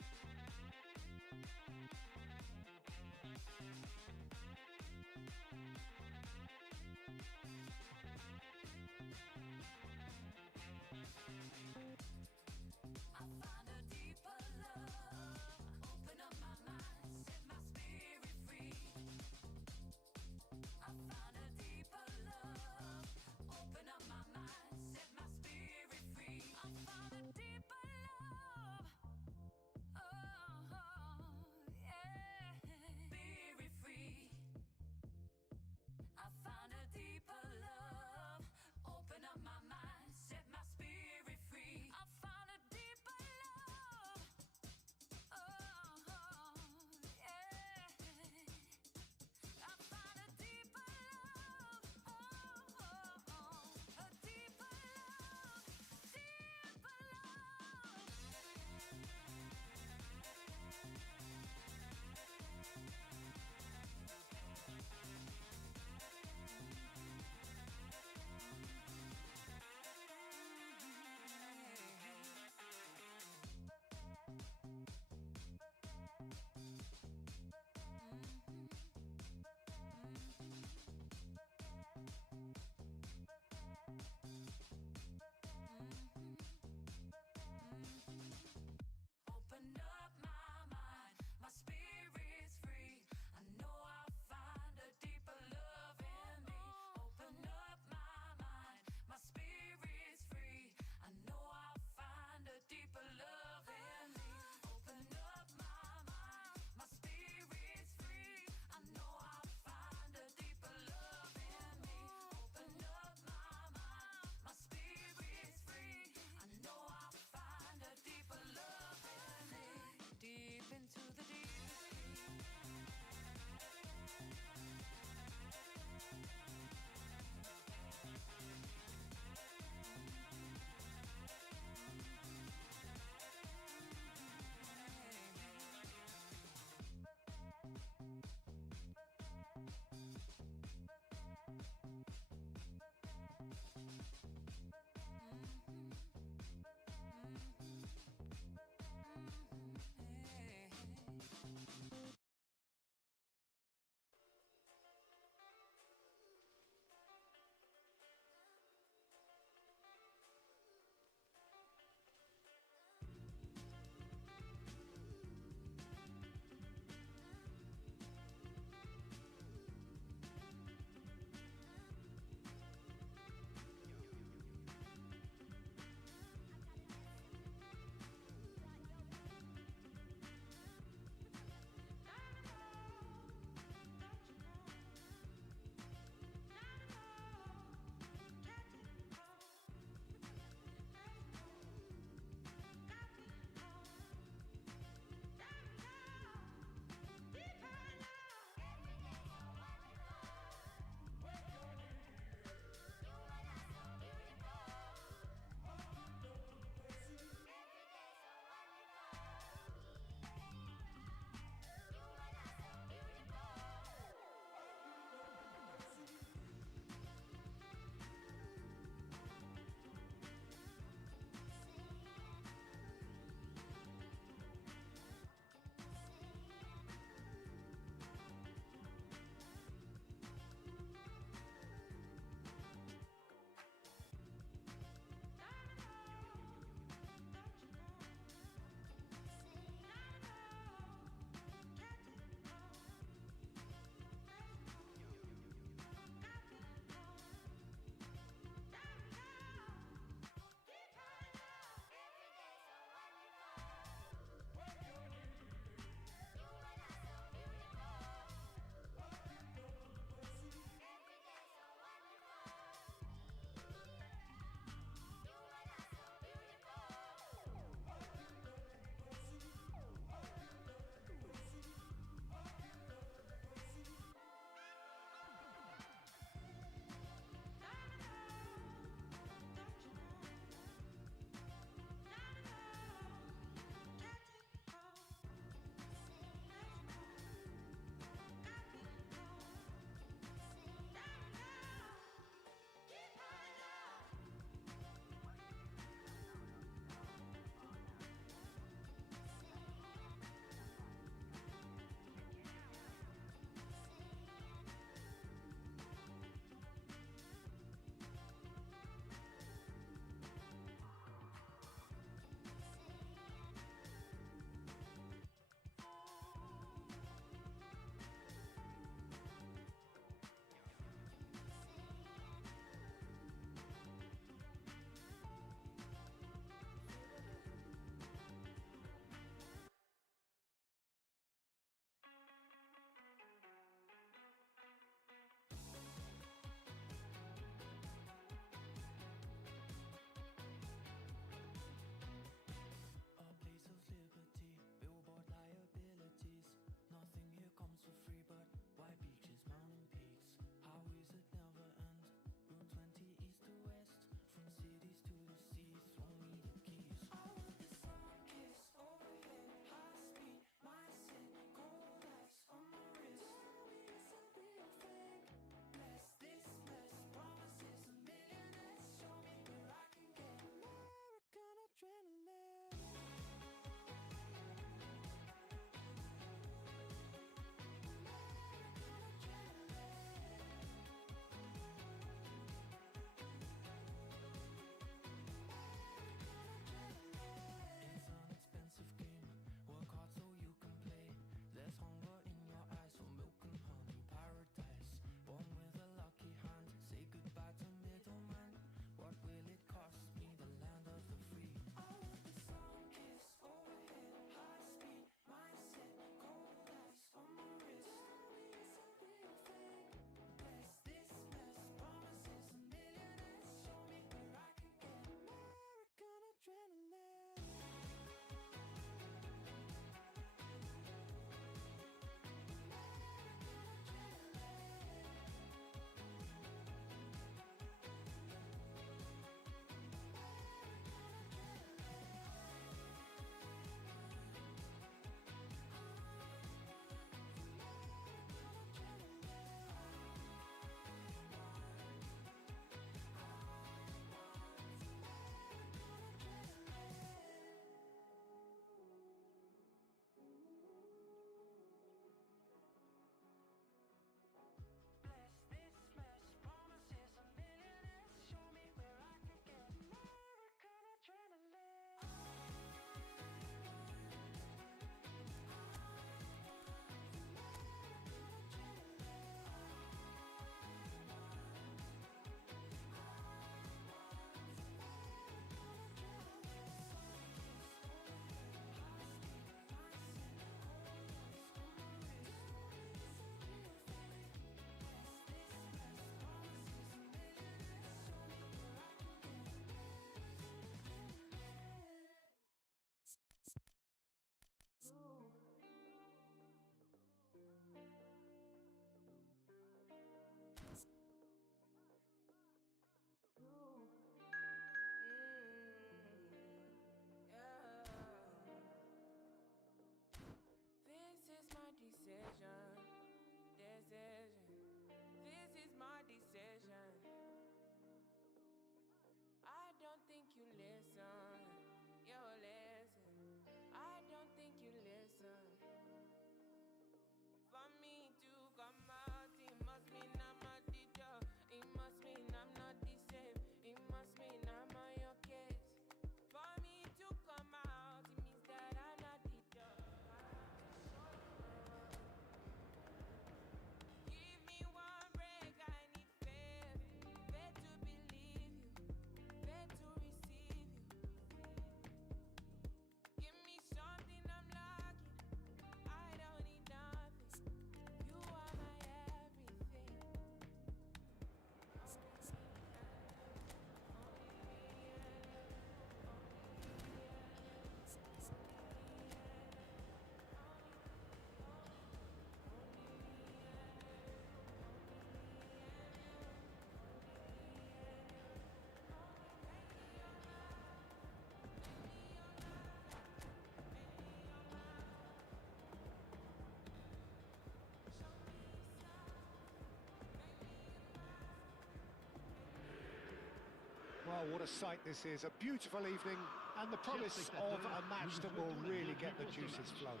Well, what a sight this is. A beautiful evening and the promise of a match that will really get the juices flowing.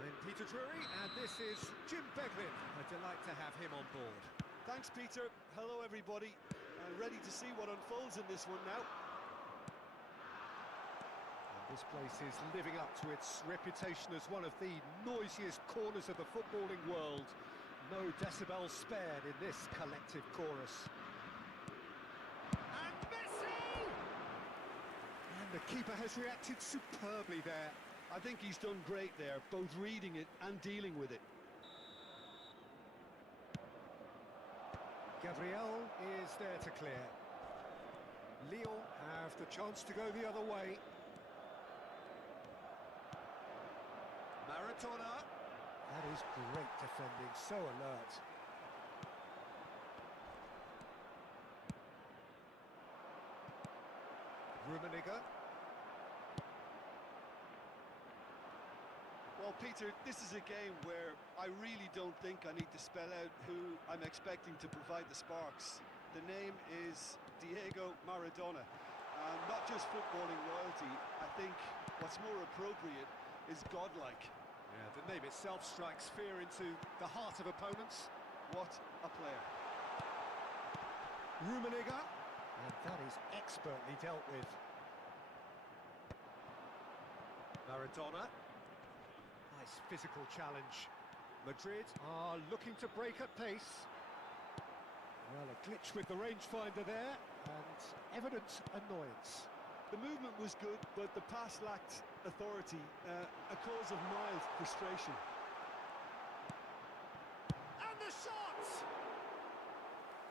I'm Peter Drury, and this is Jim Beglin. A delight to have him on board. Thanks, Peter. Hello, everybody. Ready to see what unfolds in this one now. And this place is living up to its reputation as one of the noisiest corners of the footballing world. No decibels spared in this collective chorus. And Messi! And the keeper has reacted superbly there. I think he's done great there, both reading it and dealing with it. Gabriel is there to clear. Lyon have the chance to go the other way. Maradona. That is great defending, so alert. Rummenigge. Well, Peter, this is a game where I really don't think I need to spell out who I'm expecting to provide the sparks. The name is Diego Maradona. Not just footballing royalty, I think what's more appropriate is godlike. Yeah, the name itself strikes fear into the heart of opponents. What a player. Rummenigge. And that is expertly dealt with. Maradona. Nice physical challenge. Madrid are looking to break at pace. Well, a glitch with the rangefinder there, and evident annoyance. The movement was good, but the pass lacked authority, a cause of mild frustration. And the shot!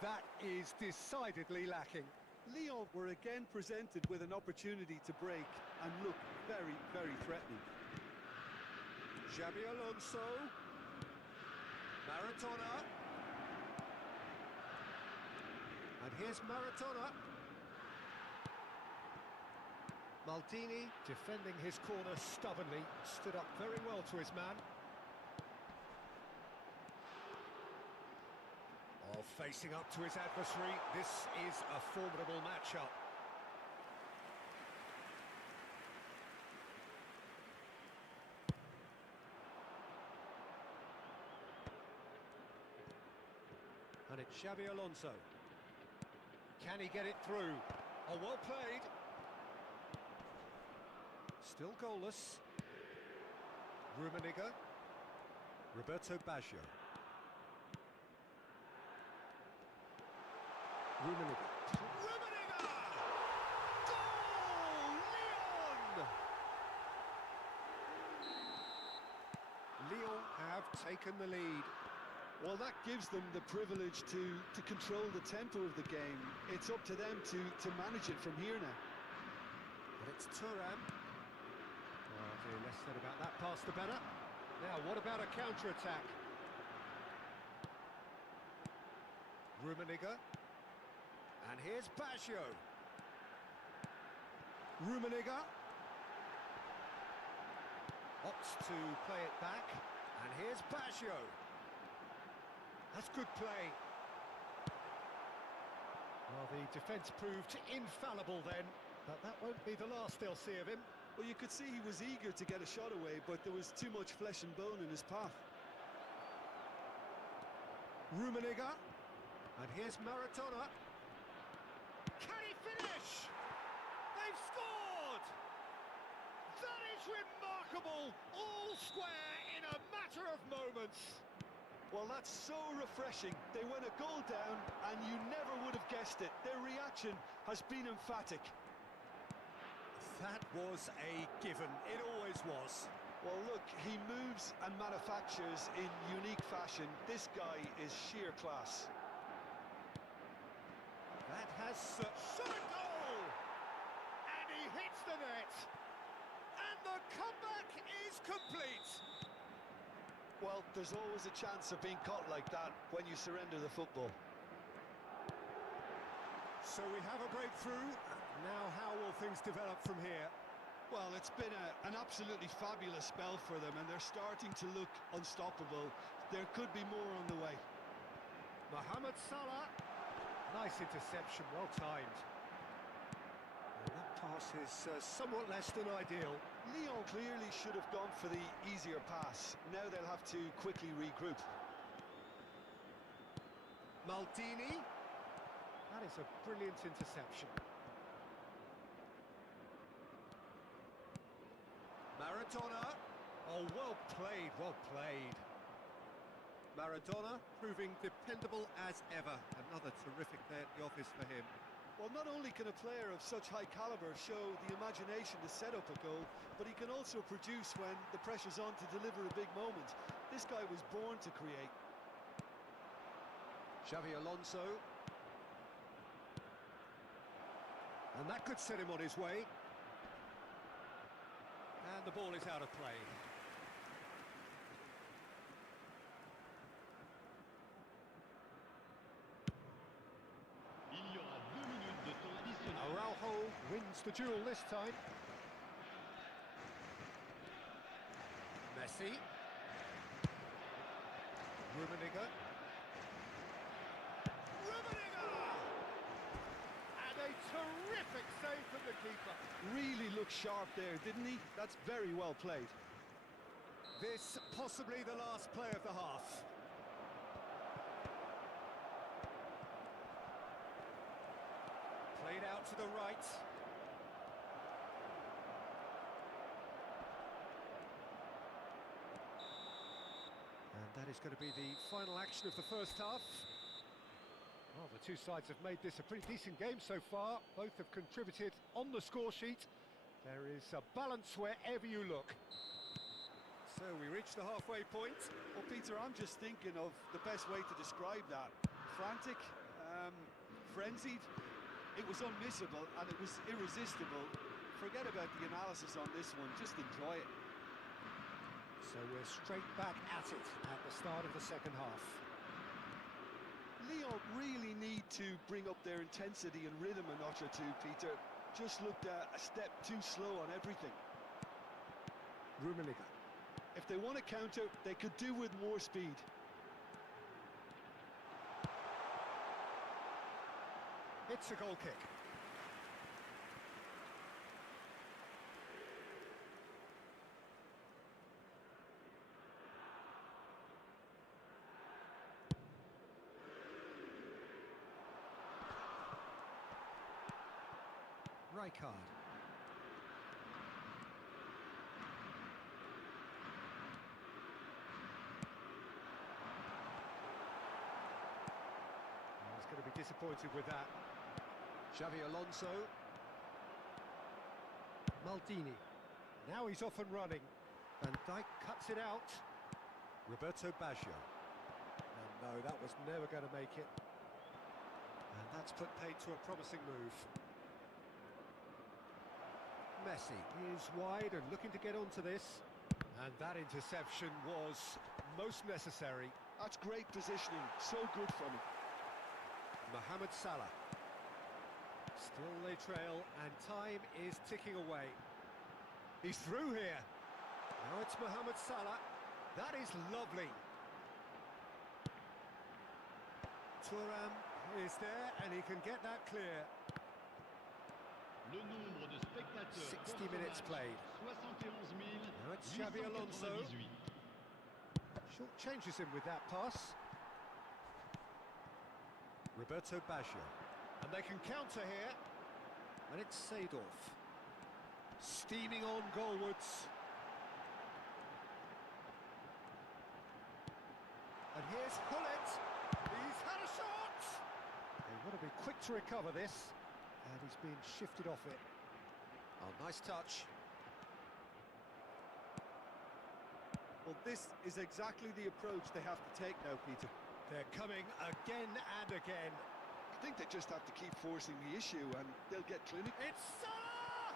That is decidedly lacking. Lyon were again presented with an opportunity to break and look very, very threatening. Xabi Alonso. Maradona. And here's Maradona. Maldini defending his corner stubbornly, stood up very well to his man. Oh, facing up to his adversary, this is a formidable matchup. And it's Xabi Alonso. Can he get it through? Oh, well played. Still goalless. Rummenigge. Roberto Baggio. Rummenigge. Rummenigge! Goal! Lyon! Lyon have taken the lead. Well, that gives them the privilege to control the tempo of the game. It's up to them to manage it from here now. But it's Thuram. Oh dear, less said about that pass the better. Now, what about a counter-attack? Rummenigge. And here's Baggio. Rummenigge. Opts to play it back. And here's Baggio. That's good play. Well, the defence proved infallible then, but that won't be the last they'll see of him. Well, you could see he was eager to get a shot away, but there was too much flesh and bone in his path. Rummenigge. And here's Maradona. Can he finish? They've scored! That is remarkable! All square in a matter of moments. Well, that's so refreshing. They went a goal down, and you never would have guessed it. Their reaction has been emphatic. That was a given. It always was. Well, look, he moves and manufactures in unique fashion. This guy is sheer class. That has shot a goal! And he hits the net! And the comeback is complete! Well, there's always a chance of being caught like that when you surrender the football. So we have a breakthrough. Now how will things develop from here? Well, it's been an absolutely fabulous spell for them, and they're starting to look unstoppable. There could be more on the way. Mohamed Salah. Nice interception, well timed. And that pass is somewhat less than ideal. Lyon clearly should have gone for the easier pass. Now they'll have to quickly regroup. Maldini. That is a brilliant interception. Maradona. Oh, well played, well played. Maradona proving dependable as ever. Another terrific day at the office for him. Well, not only can a player of such high calibre show the imagination to set up a goal, but he can also produce when the pressure's on to deliver a big moment. This guy was born to create. Xavi Alonso. And that could set him on his way. And the ball is out of play. Il y aura 2 minutes de temps additionnel. Araujo wins the duel this time. Messi. Rummenigge. And a terrific save from the keeper. Really looked sharp there, didn't he? That's very well played. This possibly the last play of the half. Played out to the right. And that is going to be the final action of the first half. Well, the two sides have made this a pretty decent game so far. Both have contributed on the score sheet. There is a balance wherever you look. So we reach the halfway point. Well, Peter, I'm just thinking of the best way to describe that. Frantic, frenzied. It was unmissable and it was irresistible. Forget about the analysis on this one, just enjoy it. So we're straight back at it at the start of the second half. Lyon really need to bring up their intensity and rhythm a notch or two, Peter. Just looked a step too slow on everything. Rummenigge. If they want to counter, they could do with more speed. It's a goal kick. Rijkaard. He's going to be disappointed with that. Xavi Alonso. Maldini. Now he's off and running. Van Dijk cuts it out. Roberto Baggio. And no, that was never going to make it. And that's put paid to a promising move. Messi is wide and looking to get onto this. And that interception was most necessary. That's great positioning, so good from him. Mohamed Salah. Still they trail and time is ticking away. He's through here. Now it's Mohamed Salah. That is lovely. Thuram is there and he can get that clear. Le nombre de spectateurs 60 minutes played. 71 Now it's Xavi Alonso. 898. Short changes him with that pass. Roberto Baggio. And they can counter here. And it's Seedorf. Steaming on goalwards. And here's Hullet. He's had a shot! They want to be quick to recover this. And he's being shifted off it. Oh, nice touch. Well, this is exactly the approach they have to take now, Peter. They're coming again and again. I think they just have to keep forcing the issue and they'll get clinical. It's Salah!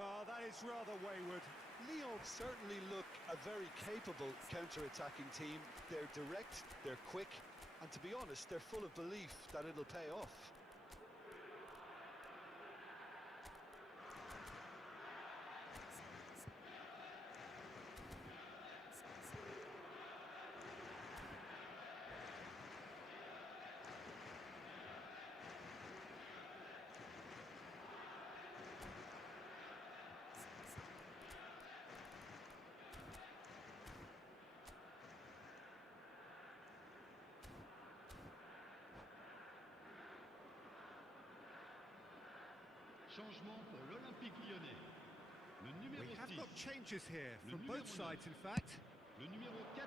Oh, that is rather wayward. Lyon certainly look a very capable counter-attacking team. They're direct, they're quick, and to be honest, they're full of belief that it'll pay off. Changement pour l'Olympique Lyonnais. Le numéro We have 6. got changes here Le from numéro both 9. sides, in fact. Le numéro 14.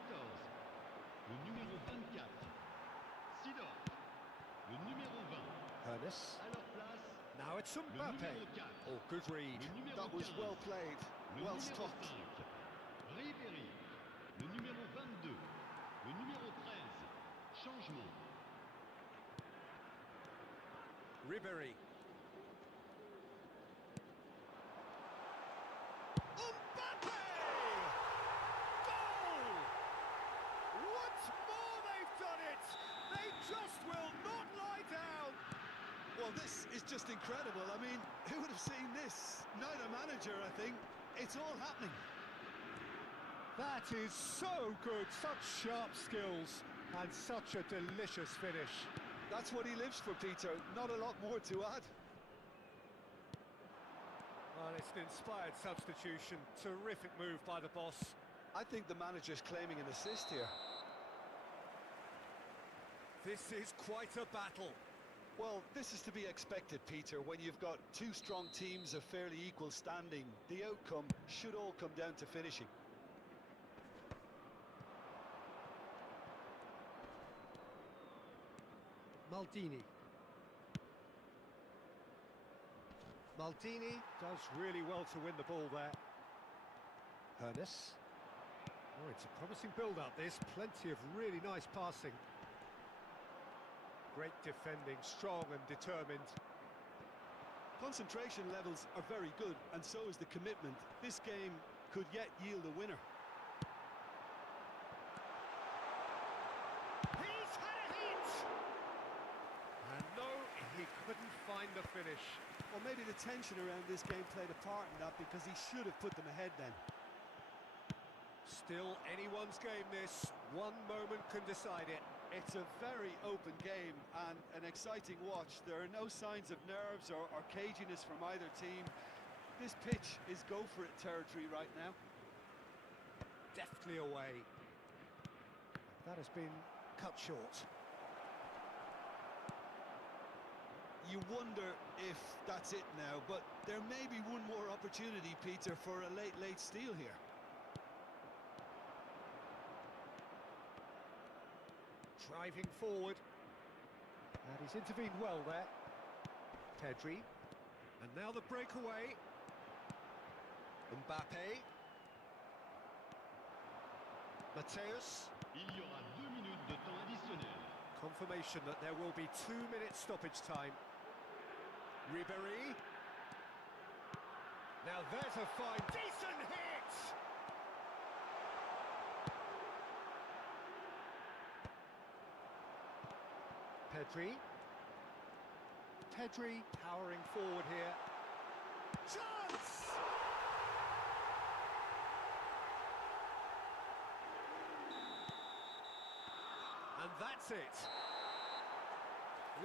Le numéro 24. Sidor. Le numéro 20. Ernest. À leur place, Now it's le Mbappe. numéro 4. Oh, good read. Le numéro That was 15. well played, Le well numéro stopped. 5. Ribéry. Le numéro 22. Le numéro 13. Changement. Ribéry. Mbappe! Goal! Once more they've done it! They just will not lie down! Well, this is just incredible. I mean, who would have seen this? Neither manager, I think. It's all happening. That is so good, such sharp skills and such a delicious finish. That's what he lives for, Peter. Not a lot more to add. Well, it's an inspired substitution. Terrific move by the boss. I think the manager's claiming an assist here. This is quite a battle. Well, this is to be expected, Peter. When you've got two strong teams of fairly equal standing, the outcome should all come down to finishing. Maldini. Maldini does really well to win the ball there. Ernest. Oh, it's a promising build-up, this. Plenty of really nice passing. Great defending, strong and determined. Concentration levels are very good, and so is the commitment. This game could yet yield a winner. He's had a hit! And no, he couldn't find the finish. Or maybe the tension around this game played a part in that, because he should have put them ahead then. Still anyone's game, this. One moment can decide it. It's a very open game and an exciting watch. There are no signs of nerves or caginess from either team. This pitch is go-for-it territory right now. Deftly away. That has been cut short. You wonder if that's it now, but there may be one more opportunity, Peter, for a late steal here. Driving forward. And he's intervened well there. Pedri. And now the breakaway. Mbappe. Mateus. Il y aura 2 minutes de temps additionnel. Confirmation that there will be 2 minutes stoppage time. Ribéry. Now there's a fine, decent hit! Pedri. Pedri powering forward here. Chance! And that's it.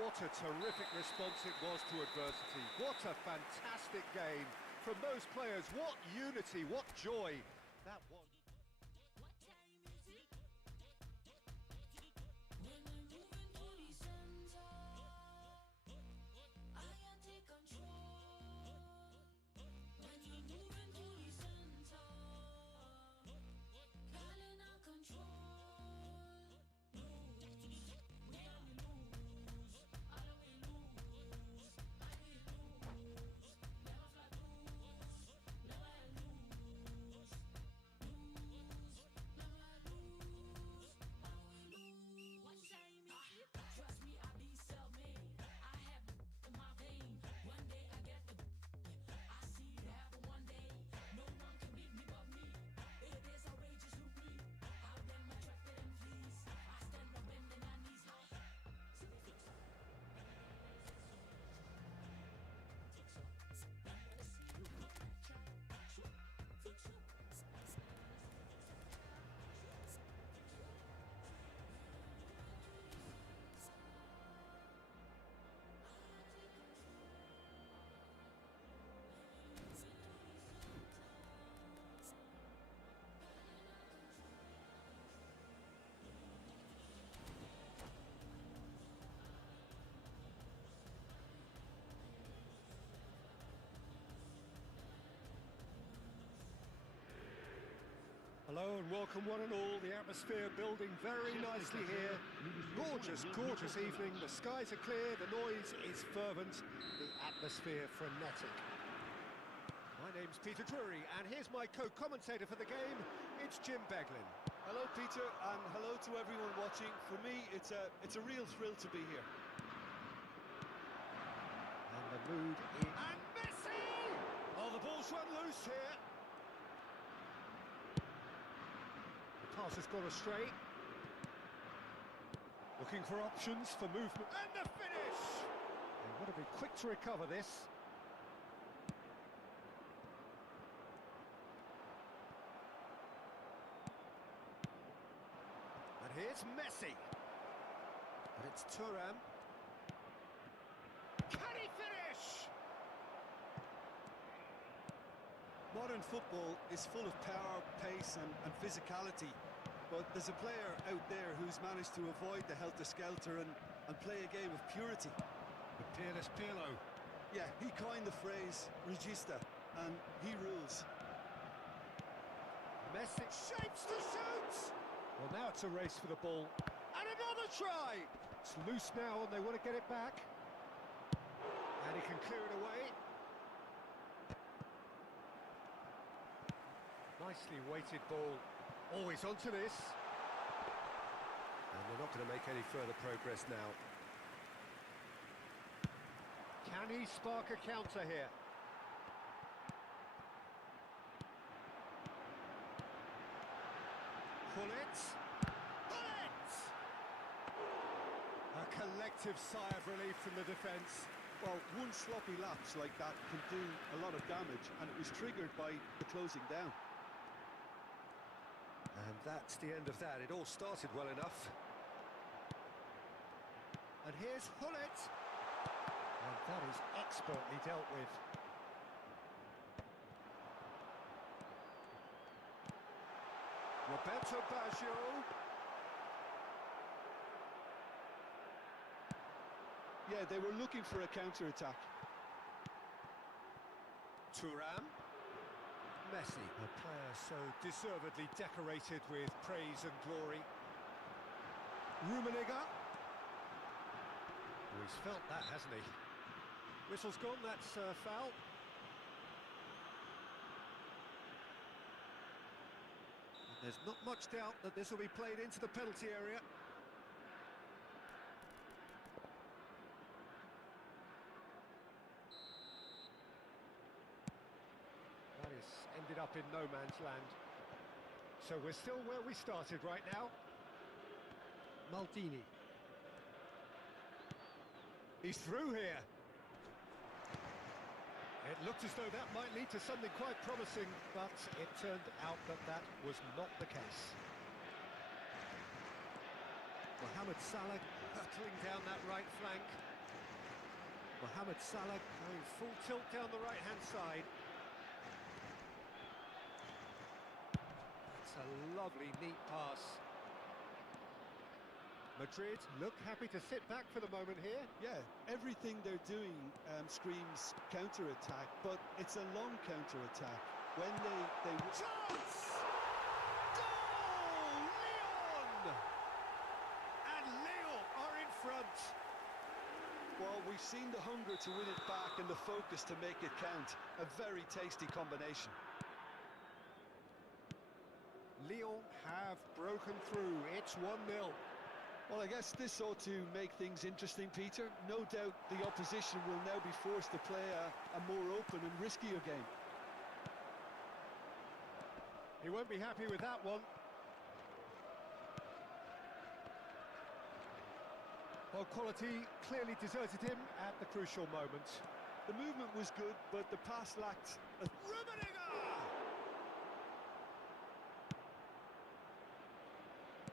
What a terrific response it was to adversity. What a fantastic game from those players. What unity, what joy that was. Hello and welcome one and all. The atmosphere building very nicely here. Gorgeous, gorgeous evening. The skies are clear, the noise is fervent, the atmosphere frenetic. My name's Peter Drury and here's my co-commentator for the game. It's Jim Beglin. Hello, Peter, and hello to everyone watching. For me, it's a real thrill to be here. And the mood is... And Messi! Oh, the ball's run loose here. The pass has gone astray. Looking for options for movement. And the finish! They want to be quick to recover this. And here's Messi. And it's Thuram. Can he finish? Modern football is full of power, pace and physicality, but there's a player out there who's managed to avoid the helter-skelter and play a game of purity. The peerless Pirlo. Yeah, he coined the phrase regista, and he rules. Messi shapes the shoot! Well, now it's a race for the ball. And another try! It's loose now and they want to get it back. And he can clear it away. Nicely weighted ball. Always onto this. And they're not going to make any further progress now. Can he spark a counter here? Pullet. Pullet! A collective sigh of relief from the defence. Well, one sloppy lapse like that can do a lot of damage, and it was triggered by the closing down. And that's the end of that. It all started well enough. And here's Hullet. And that is expertly dealt with. Roberto Baggio. Yeah, they were looking for a counter-attack. Thuram. Messi, a player so deservedly decorated with praise and glory. Rummenigge. Oh, he's felt that, hasn't he? Whistle's gone, that's foul. There's not much doubt that this will be played into the penalty area. That is ended up in no man's land. So we're still where we started right now. Maldini. He's through here. It looked as though that might lead to something quite promising, but it turned out that that was not the case. Mohamed Salah hurtling down that right flank. Mohamed Salah going full tilt down the right-hand side. It's a lovely, neat pass. Madrid look happy to sit back for the moment here. Yeah, everything they're doing screams counter-attack, but it's a long counter-attack. When they... Chance! Goal! Lyon! And Lyon are in front. Well, we've seen the hunger to win it back and the focus to make it count. A very tasty combination. Lyon have broken through. It's 1-0. Well, I guess this ought to make things interesting, Peter. No doubt the opposition will now be forced to play a more open and riskier game. He won't be happy with that one. Well, quality clearly deserted him at the crucial moment. The movement was good, but the pass lacked a... Rummenigge!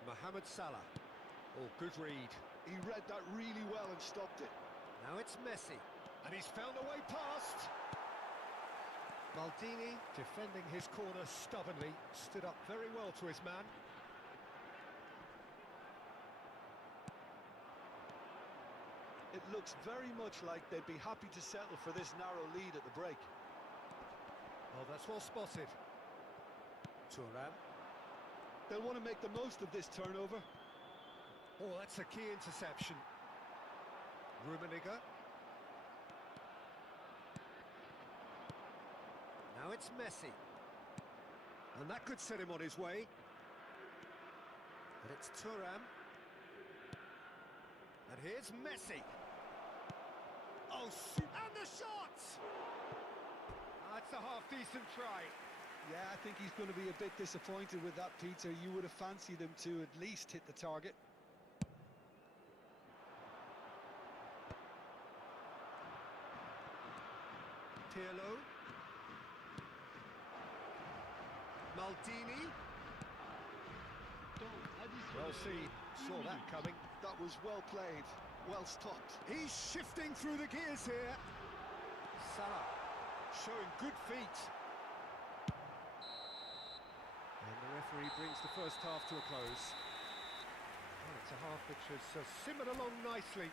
Mohamed Salah. Oh, good read. He read that really well and stopped it. Now it's Messi. And he's found a way past. Maldini, defending his corner stubbornly, stood up very well to his man. It looks very much like they'd be happy to settle for this narrow lead at the break. Oh, that's well spotted. Thuram. They'll want to make the most of this turnover. Oh, that's a key interception. Rummenigge. Now it's Messi. And that could set him on his way. But it's Thuram. And here's Messi. Oh, shoot. And the shot! That's a half-decent try. Yeah, I think he's going to be a bit disappointed with that, Peter. You would have fancied him to at least hit the target. Pirlo. Maldini. Well seen, saw that coming. That was well played, well stopped. He's shifting through the gears here. Salah showing good feet. And the referee brings the first half to a close. Well, it's a half which has simmered along nicely,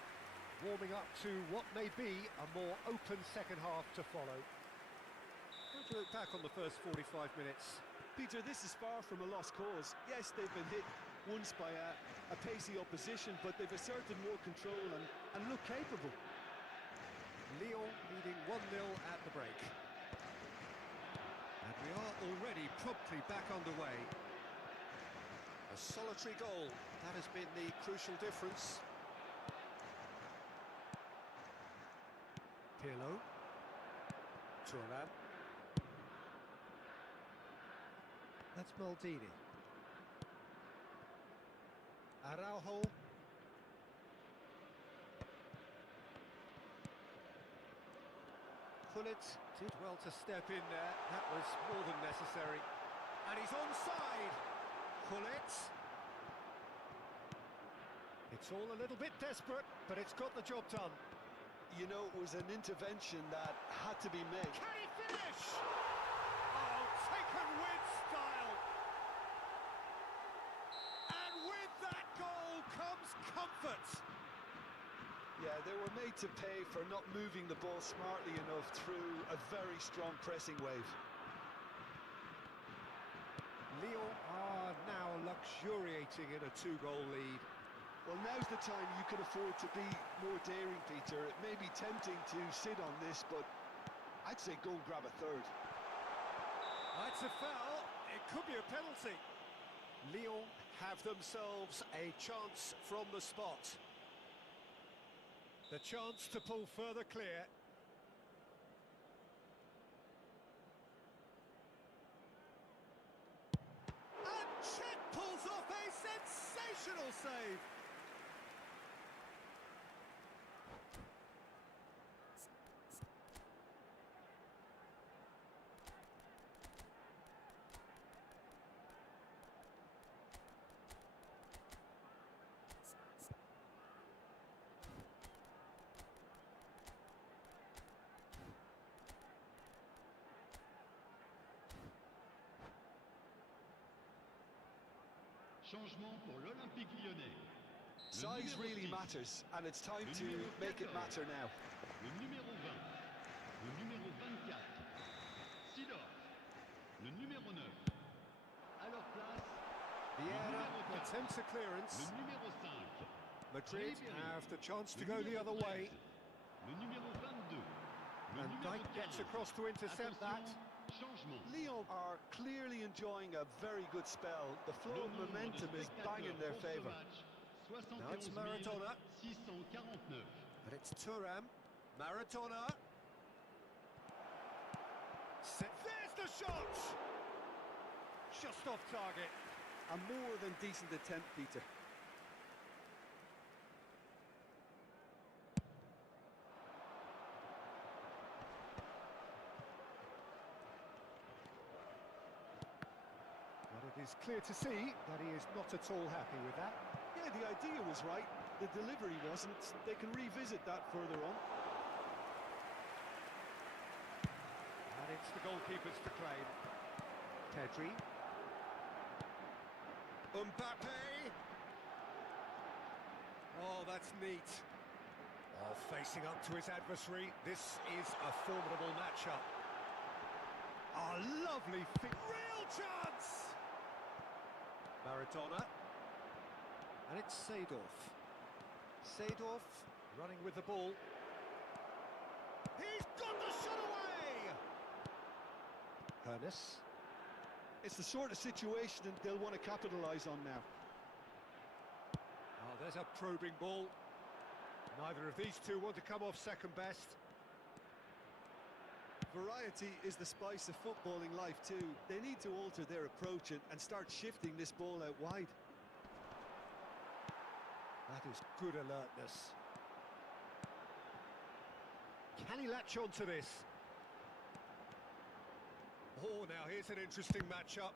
warming up to what may be a more open second half to follow. Let's look back on the first 45 minutes. Peter, this is far from a lost cause. Yes, they've been hit once by a pacey opposition, but they've asserted more control and look capable. Lyon leading 1-0 at the break. And we are already promptly back underway. A solitary goal, that has been the crucial difference. Pirlo. Thuram. That's Maldini. Araujo. Gullit did well to step in there. That was more than necessary. And he's onside. Gullit. It's all a little bit desperate, but it's got the job done. You know, it was an intervention that had to be made. Can he finish? Oh, taken with style. And with that goal comes comfort. Yeah, they were made to pay for not moving the ball smartly enough through a very strong pressing wave. Lyon are now luxuriating in a 2-goal lead. Well, now's the time you can afford to be more daring, Peter. It may be tempting to sit on this, but I'd say go and grab a third. That's a foul. It could be a penalty. Lyon have themselves a chance from the spot. The chance to pull further clear. And Cech pulls off a sensational save. Changement pour l'Olympique Lyonnais. Size really matters, and it's time to make it matter now. Le numéro 20, le numéro 24, Sidor, le numéro 9. À leur place, Vieira attempts a clearance. le numéro 5. Madrid Ribéry, have the chance to le go the numéro other way. 13, Le numéro 22. Le And numéro Dijk gets 15. across to intercept that. Attention, changement. Lyon are clearly enjoying a very good spell. The flow of momentum is bang in their favour. Now it's Maradona. 649. But it's Thuram. Maradona. There's the shot! Just off target. A more than decent attempt, Peter. But it is clear to see that he is not at all happy with that. Yeah, the idea was right. The delivery wasn't. They can revisit that further on. And it's the goalkeepers to claim. Pedri. Mbappe. Oh, that's neat. Oh, facing up to his adversary. This is a formidable matchup. A lovely feat. Real chance! Maradona. And it's Seedorf. Seedorf running with the ball. He's got the shot away! Hernes. It's the sort of situation that they'll want to capitalise on now. Oh, there's a probing ball. Neither of these two want to come off second best. Variety is the spice of footballing life too. They need to alter their approach and start shifting this ball out wide. That is good alertness. Can he latch on to this? Oh, now here's an interesting matchup.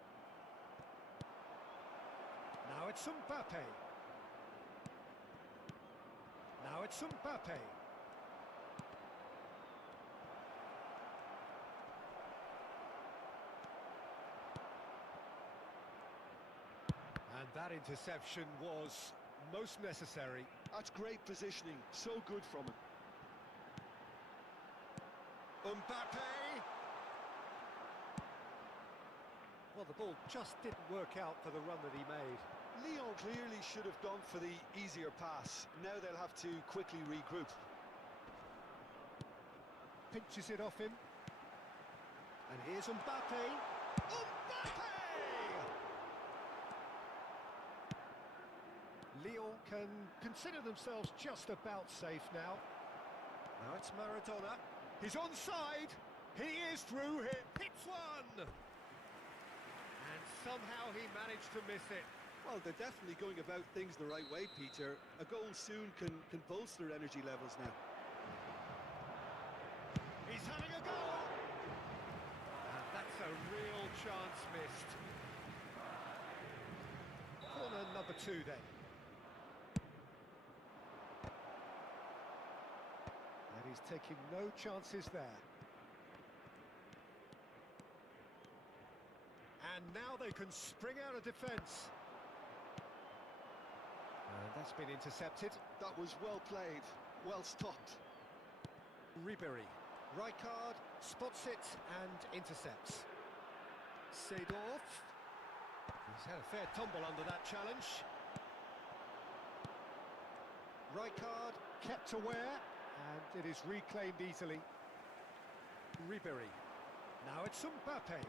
Now it's Mbappe. Now it's Mbappe. And that interception was most necessary. That's great positioning, so good from him. Mbappe! Well, the ball just didn't work out for the run that he made. Lyon clearly should have gone for the easier pass. Now they'll have to quickly regroup. Pinches it off him. And here's Mbappe. Mbappe! Lyon can consider themselves just about safe now. Now it's Maradona. He's onside. He is through here. Hits one. And somehow he managed to miss it. Well, they're definitely going about things the right way, Peter. A goal soon can bolster energy levels now. He's having a go! And that's a real chance missed. Corner number 2 then. And he's taking no chances there. And now they can spring out of defence. And that's been intercepted. That was well played, well stopped. Ribéry. Rijkaard spots it and intercepts. Seedorf. He's had a fair tumble under that challenge. Rijkaard kept aware, and it is reclaimed easily. Ribéry. Now it's Mbappe.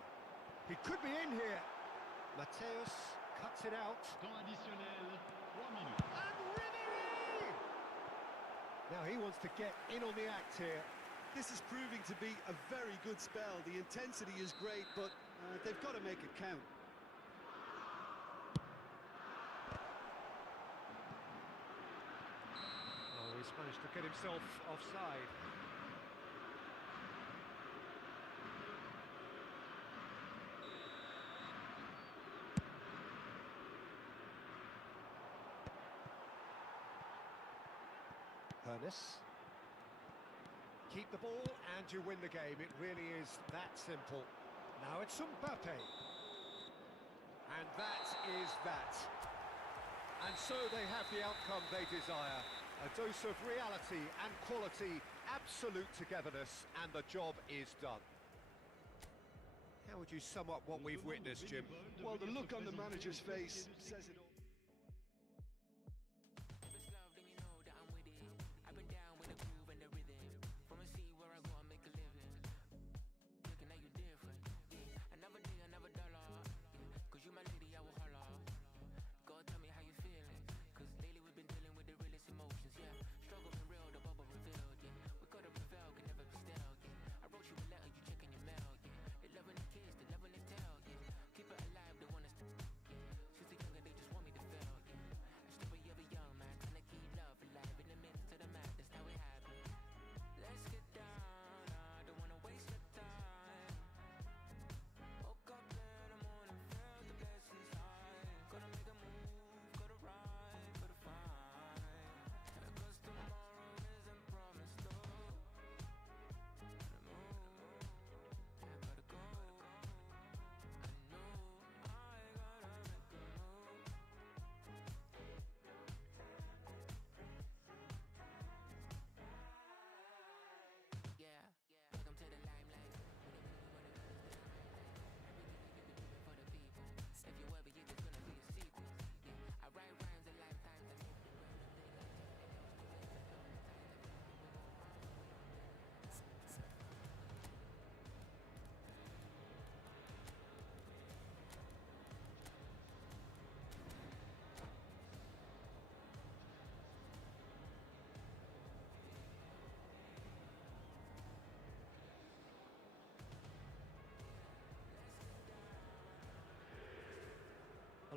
He could be in here. Mateus cuts it out. Temps additionnel, 3 minutes. And Ribéry! Now he wants to get in on the act here. This is proving to be a very good spell. The intensity is great, but they've got to make it count. Oh, he's managed to get himself offside. Hernes. Keep the ball and you win the game. It really is that simple. Now it's Mbappe. And that is that. And so they have the outcome they desire. A dose of reality and quality, absolute togetherness, and the job is done. How would you sum up what we've witnessed, Jim? Well, the look on the manager's face says it all.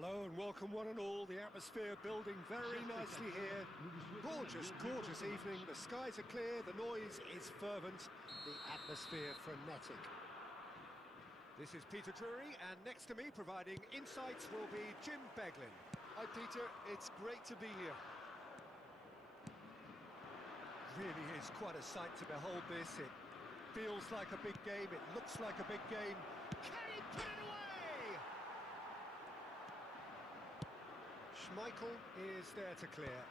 Hello and welcome one and all. The atmosphere building very nicely here. Gorgeous, gorgeous evening. The skies are clear, the noise is fervent, the atmosphere frenetic. This is Peter Drury, and next to me providing insights will be Jim Beglin. Hi Peter, it's great to be here. Really is quite a sight to behold this. It feels like a big game, it looks like a big game. Can he put it away? Schmeichel is there to clear.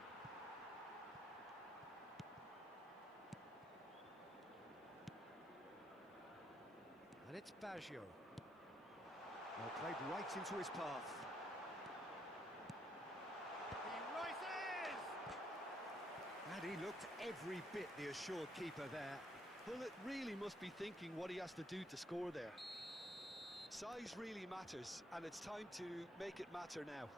And it's Baggio. Well, played right into his path. He rises! And he looked every bit the assured keeper there. Well, it really must be thinking what he has to do to score there. Size really matters, and it's time to make it matter now.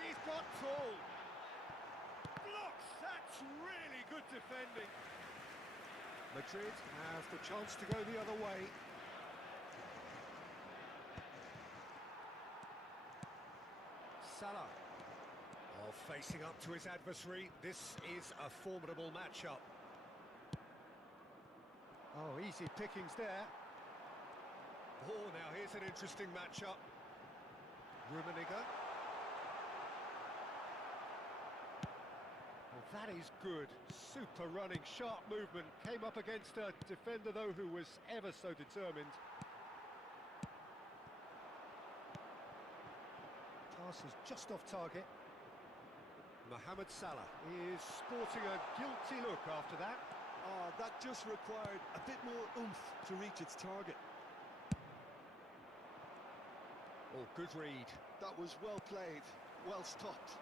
He's got tall. Blocks! That's really good defending. Madrid have the chance to go the other way. Salah. Oh, facing up to his adversary. This is a formidable matchup. Oh, easy pickings there. Oh, now here's an interesting matchup. Rummenigge. Well, that is good. Super running, sharp movement. Came up against a defender, though, who was ever so determined. Pass is just off target. Mohamed Salah is sporting a guilty look after that. Oh, that just required a bit more oomph to reach its target. Oh, good read. That was well played, well stopped.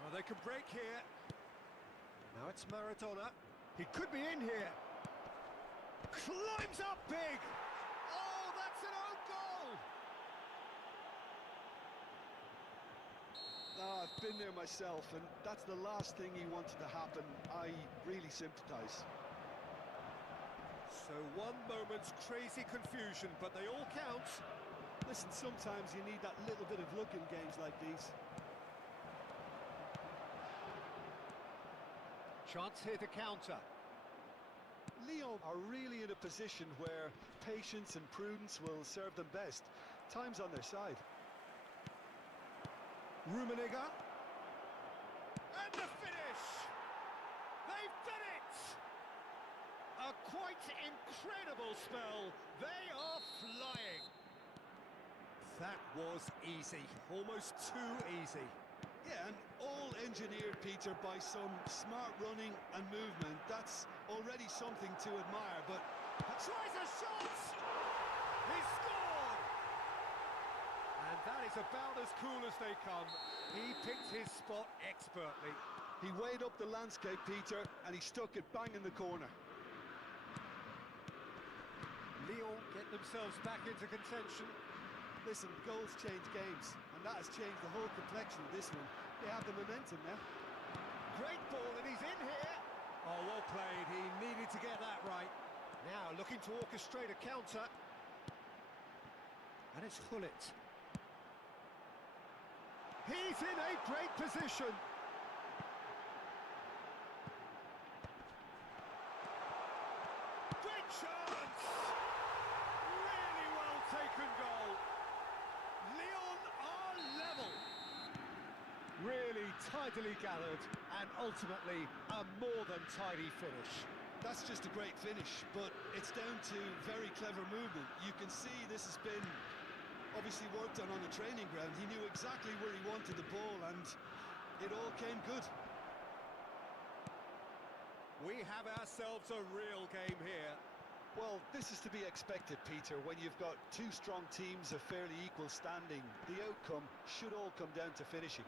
Oh, they can break here. Now it's Maradona. He could be in here. Climbs up big. Oh, that's an own goal. Ah, I've been there myself, and that's the last thing he wanted to happen. I really sympathise. So one moment's crazy confusion, but they all count. Listen, sometimes you need that little bit of luck in games like these. Chance here to counter. Lyon are really in a position where patience and prudence will serve them best. Time's on their side. Rummenigge. And the finish! They've done it! A quite incredible spell. They are flying. That was easy. Almost too easy. Yeah, and all engineered, Peter, by some smart running and movement. That's already something to admire, but... Tries a shot! He scored! And that is about as cool as they come. He picked his spot expertly. He weighed up the landscape, Peter, and he stuck it bang in the corner. Lyon get themselves back into contention. Listen, goals change games, and that has changed the whole complexion of this one. They have the momentum now. Great ball, and he's in here. Oh, well played. He needed to get that right. Now looking to orchestrate a counter. And it's Gullit. He's in a great position. Great chance! Really well taken goal. Lyon are level. Really tidily gathered, and ultimately a more than tidy finish. That's just a great finish, but it's down to very clever movement. You can see this has been obviously worked on the training ground. He knew exactly where he wanted the ball, and it all came good. We have ourselves a real game here. Well, this is to be expected, Peter. When you've got two strong teams of fairly equal standing, the outcome should all come down to finishing.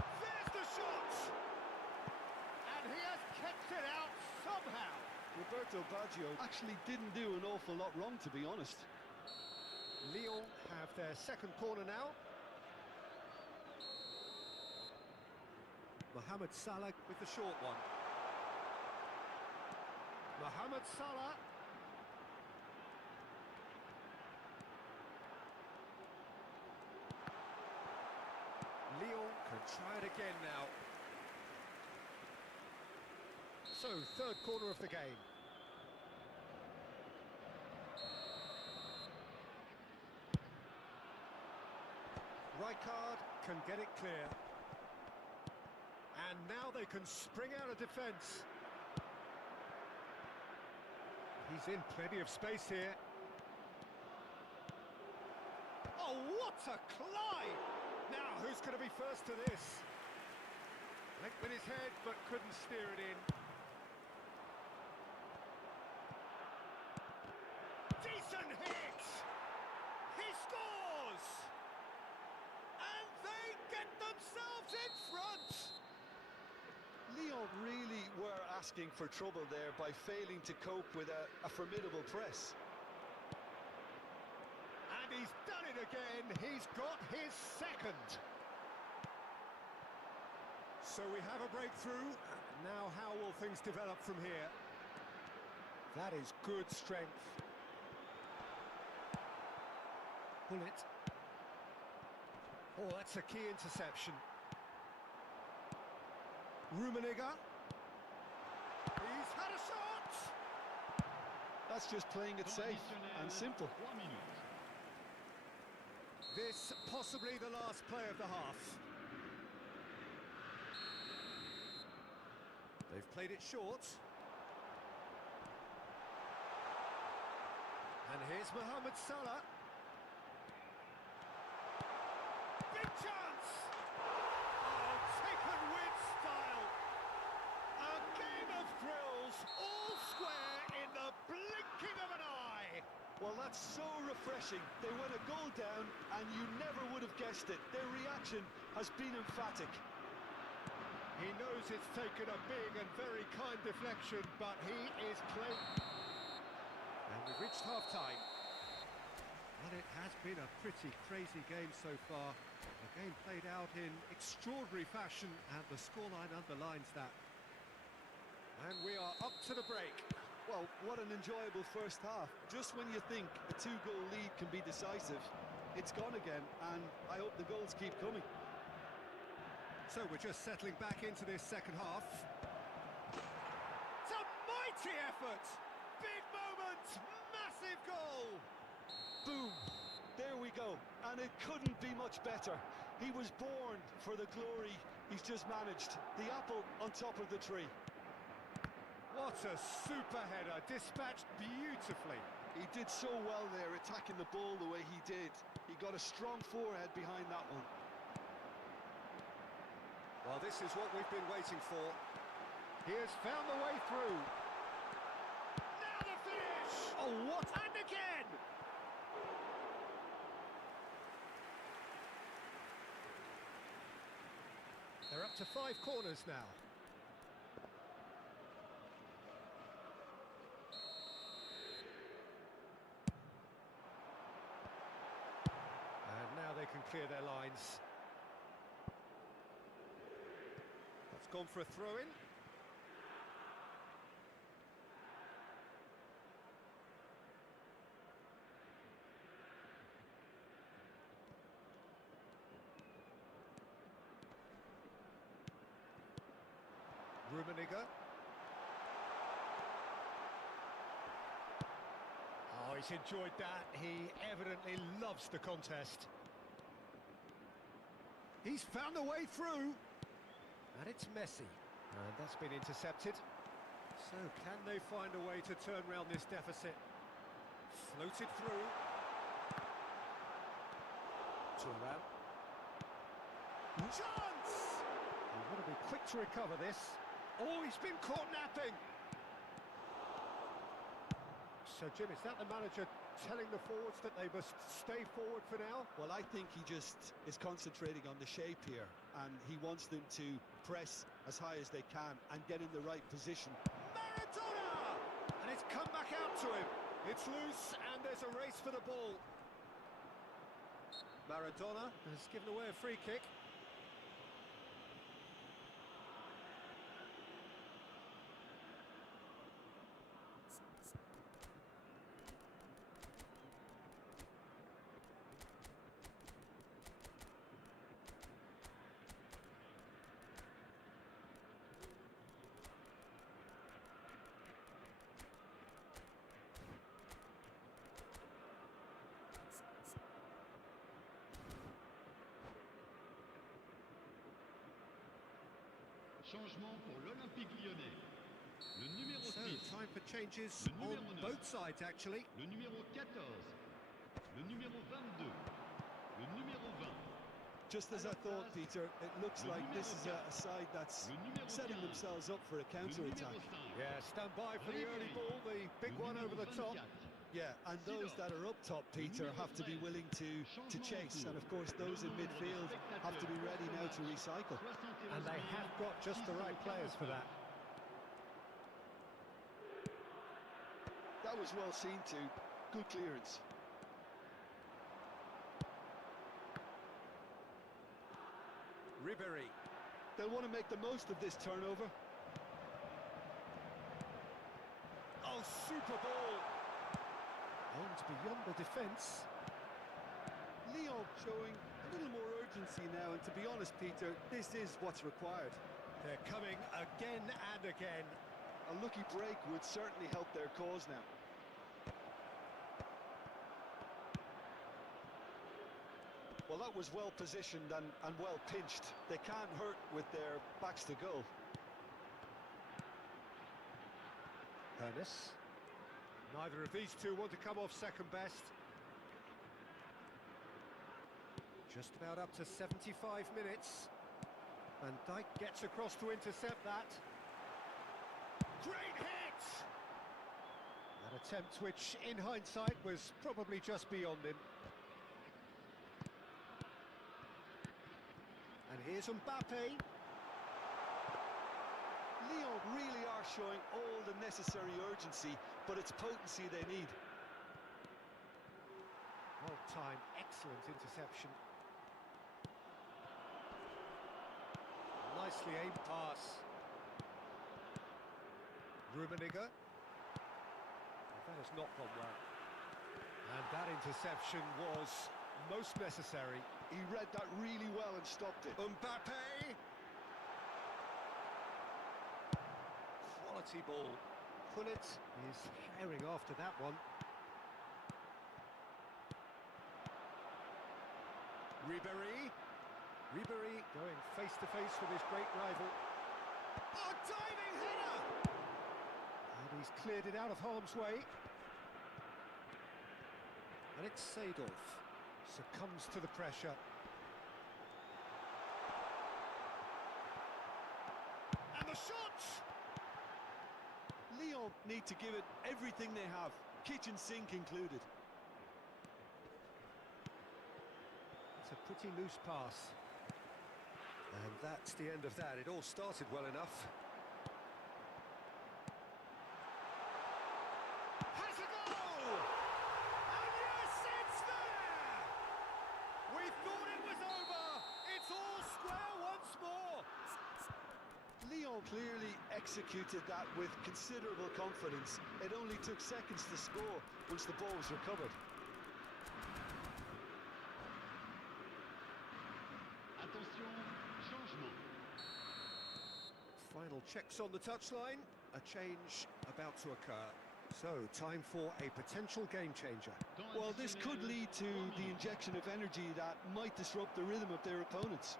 There's the shot! And he has kept it out somehow. Roberto Baggio actually didn't do an awful lot wrong, to be honest. Lyon have their second corner now. Mohamed Salah with the short one. Mohamed Salah. Lyon can try it again now. So, third corner of the game. Rijkaard can get it clear. And now they can spring out of defence. He's in plenty of space here. Oh, what a climb! Now, who's going to be first to this? Linked with his head, but couldn't steer it in. Decent hit! He scores! And they get themselves in front! Lyon really were asking for trouble there by failing to cope with a formidable press. And he's done it again. He's got his second. So we have a breakthrough. Now how will things develop from here? That is good strength. Pull it. Oh, that's a key interception. Rummenigge. He's had a shot! That's just playing it safe and simple. 3 minutes. This possibly the last play of the half. They've played it short. And here's Mohamed Salah. Big chance! Oh, taken with style. A game of thrills, all square in the blinking of an eye. Well, that's so refreshing. They went a goal down and you never would have guessed it. Their reaction has been emphatic. He knows it's taken a big and very kind deflection, but he is playing. And we've reached half-time. Well, it has been a pretty crazy game so far. A game played out in extraordinary fashion, and the scoreline underlines that. And we are up to the break. Well, what an enjoyable first half. Just when you think a two-goal lead can be decisive, it's gone again, and I hope the goals keep coming. So we're just settling back into this second half. It's a mighty effort! Big moment! Massive goal! Boom! There we go. And it couldn't be much better. He was born for the glory he's just managed. The apple on top of the tree. What a super header, dispatched beautifully. He did so well there, attacking the ball the way he did. He got a strong forehead behind that one. Well, this is what we've been waiting for. He has found the way through. Now the finish! Oh, what? And again! They're up to 5 corners now. And now they can clear their lines. That's gone for a throw-in. Rummenigge. Oh, he's enjoyed that. He evidently loves the contest. He's found a way through. And it's Messi. And that's been intercepted. So can they find a way to turn round this deficit? Floated through. Thuram. Chance! You want to be quick to recover this. Oh, he's been caught napping. So, Jim, is that the manager telling the forwards that they must stay forward for now? Well, I think he just is concentrating on the shape here, and he wants them to press as high as they can and get in the right position. Maradona! And it's come back out to him. It's loose, and there's a race for the ball. Maradona has given away a free kick. Changement pour l'Olympique Lyonnais. Le numéro So, 6, time for changes Le on numéro 9. both sides, actually. le numéro 14, le numéro 22, le numéro 20. Just as I thought, Peter, it looks like this is a side that's Le numéro setting 15. themselves up for a Le counter-attack. numéro 5. Yeah, stand by for the early Ribéry. ball, the big Le one numéro over the top. 24. Yeah, and those that are up top, Peter, have to be willing to chase. And of course, those in midfield have to be ready now to recycle. And they have got just the right players for that. That was well seen too. Good clearance. Ribéry. They'll want to make the most of this turnover. Oh, super ball. And beyond the defence. Lyon showing a little more urgency now, and to be honest, Peter, this is what's required. They're coming again and again. A lucky break would certainly help their cause now. Well, that was well positioned and well pinched. They can't hurt with their backs to goal. Ernest. Neither of these two want to come off second best. Just about up to 75 minutes. Van Dijk gets across to intercept that. Great hit! That attempt, which in hindsight was probably just beyond him. And here's Mbappe. Lyon really are showing all the necessary urgency, but it's potency they need. Well-timed, excellent interception. Nicely aimed pass. Rummenigge. That has not gone well. And that interception was most necessary. He read that really well and stopped it. Mbappe! Quality ball. Pullet is herring after that one. Ribéry. Ribéry going face-to-face with his great rival. Oh, diving header! And he's cleared it out of harm's way. And it's Seedorf. Succumbs to the pressure. And the shot! Lyon need to give it everything they have, kitchen sink included. It's a pretty loose pass. And that's the end of that. It all started well enough. Has a goal! And yes, it's there! We thought it was over. It's all square once more. Lyon clearly executed that with considerable confidence. It only took seconds to score once the ball was recovered. Attention, changement. Final checks on the touchline. A change about to occur. So, time for a potential game changer. Well, this could lead to the injection of energy that might disrupt the rhythm of their opponents.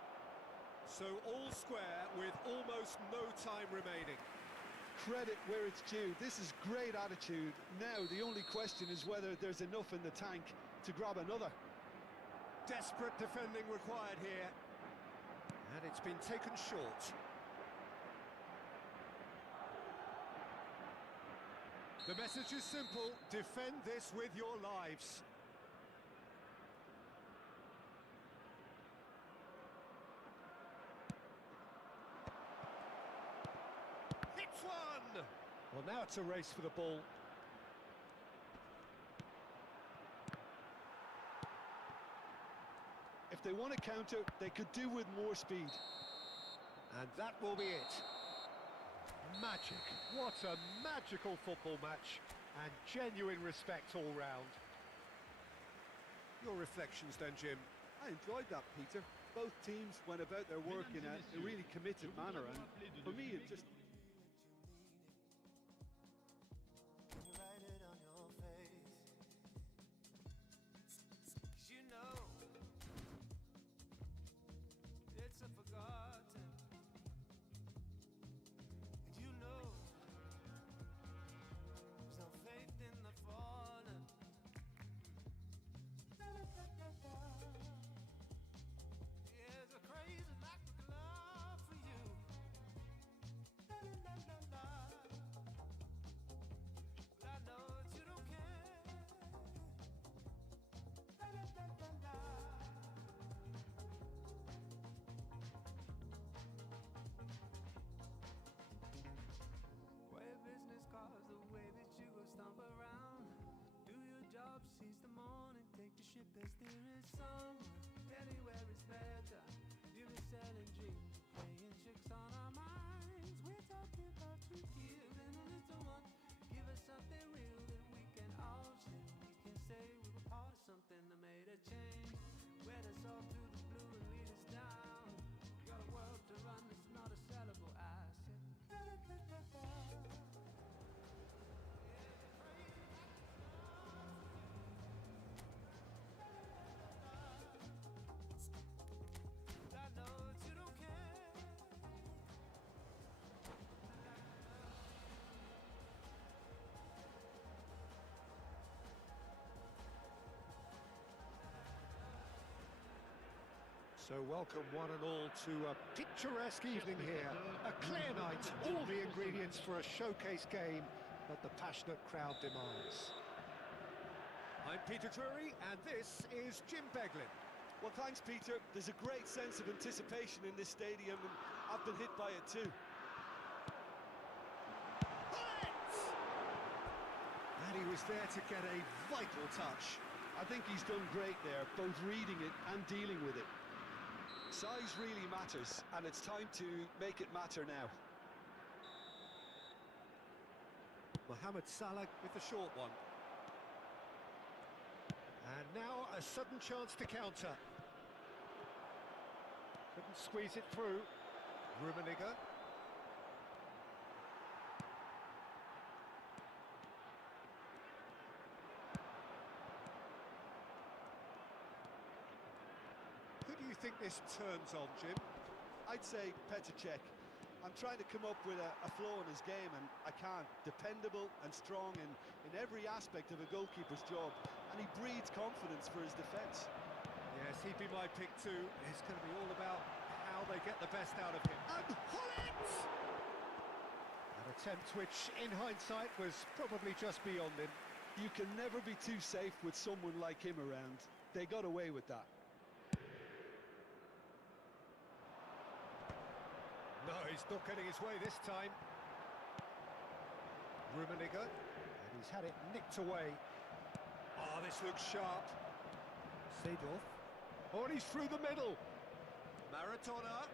So, all square with almost no time remaining. Credit where it's due. This is great attitude. Now, the only question is whether there's enough in the tank to grab another. Desperate defending required here. And it's been taken short. The message is simple: defend this with your lives. Hits one! Well, now it's a race for the ball. If they want to counter, they could do with more speed. And that will be it. Magic. What a magical football match. And genuine respect all round. Your reflections then, Jim? I enjoyed that, Peter. Both teams went about their work in a really committed manner, and for me it just... Write it on your face. 'Cause you know it's a forgotten ship as there is somewhere, anywhere is better. You be selling dreams, playing tricks on our minds. We're talking about to give and a little one. Give us something real that we can all share. We can say we were part of something that made a change. Wed us all to the blue and lead us down. We got a world to run, it's not a sellable asset. I know that you don't care. So welcome one and all to a picturesque evening here. A clear night, all the ingredients for a showcase game that the passionate crowd demands. I'm Peter Drury, and this is Jim Beglin. Well, thanks, Peter. There's a great sense of anticipation in this stadium, and I've been hit by it too. And he was there to get a vital touch. I think he's done great there, both reading it and dealing with it. Size really matters, and it's time to make it matter now. Mohamed Salah with the short one. And now a sudden chance to counter. Couldn't squeeze it through. Rummenigge. Who do you think this turns on, Jim? I'd say Petr Cech. I'm trying to come up with a flaw in his game, and I can't. Dependable and strong in every aspect of a goalkeeper's job, and he breeds confidence for his defence. Yes, he'd be my pick too. It's going to be all about how they get the best out of him. And Hullet! An attempt which, in hindsight, was probably just beyond him. You can never be too safe with someone like him around. They got away with that. No, he's not getting his way this time. Rummenigge, and he's had it nicked away. Oh, this looks sharp. Seedorf. Oh, and he's through the middle. Maradona.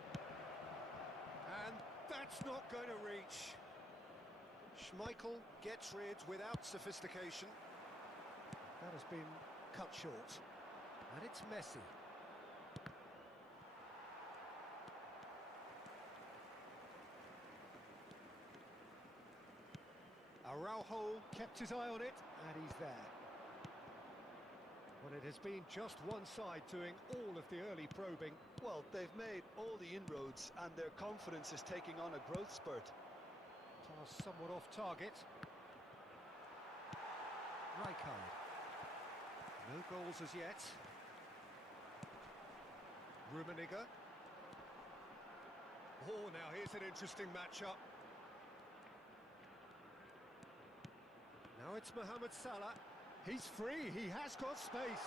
And that's not going to reach. Schmeichel gets rid without sophistication. That has been cut short. And it's Messi. Araujo kept his eye on it, and he's there. Well, it has been just one side doing all of the early probing. Well, they've made all the inroads, and their confidence is taking on a growth spurt. Pass somewhat off target. Rijkaard. No goals as yet. Rummenigge. Oh, now here's an interesting matchup. Now it's Mohamed Salah. He's free, he has got space.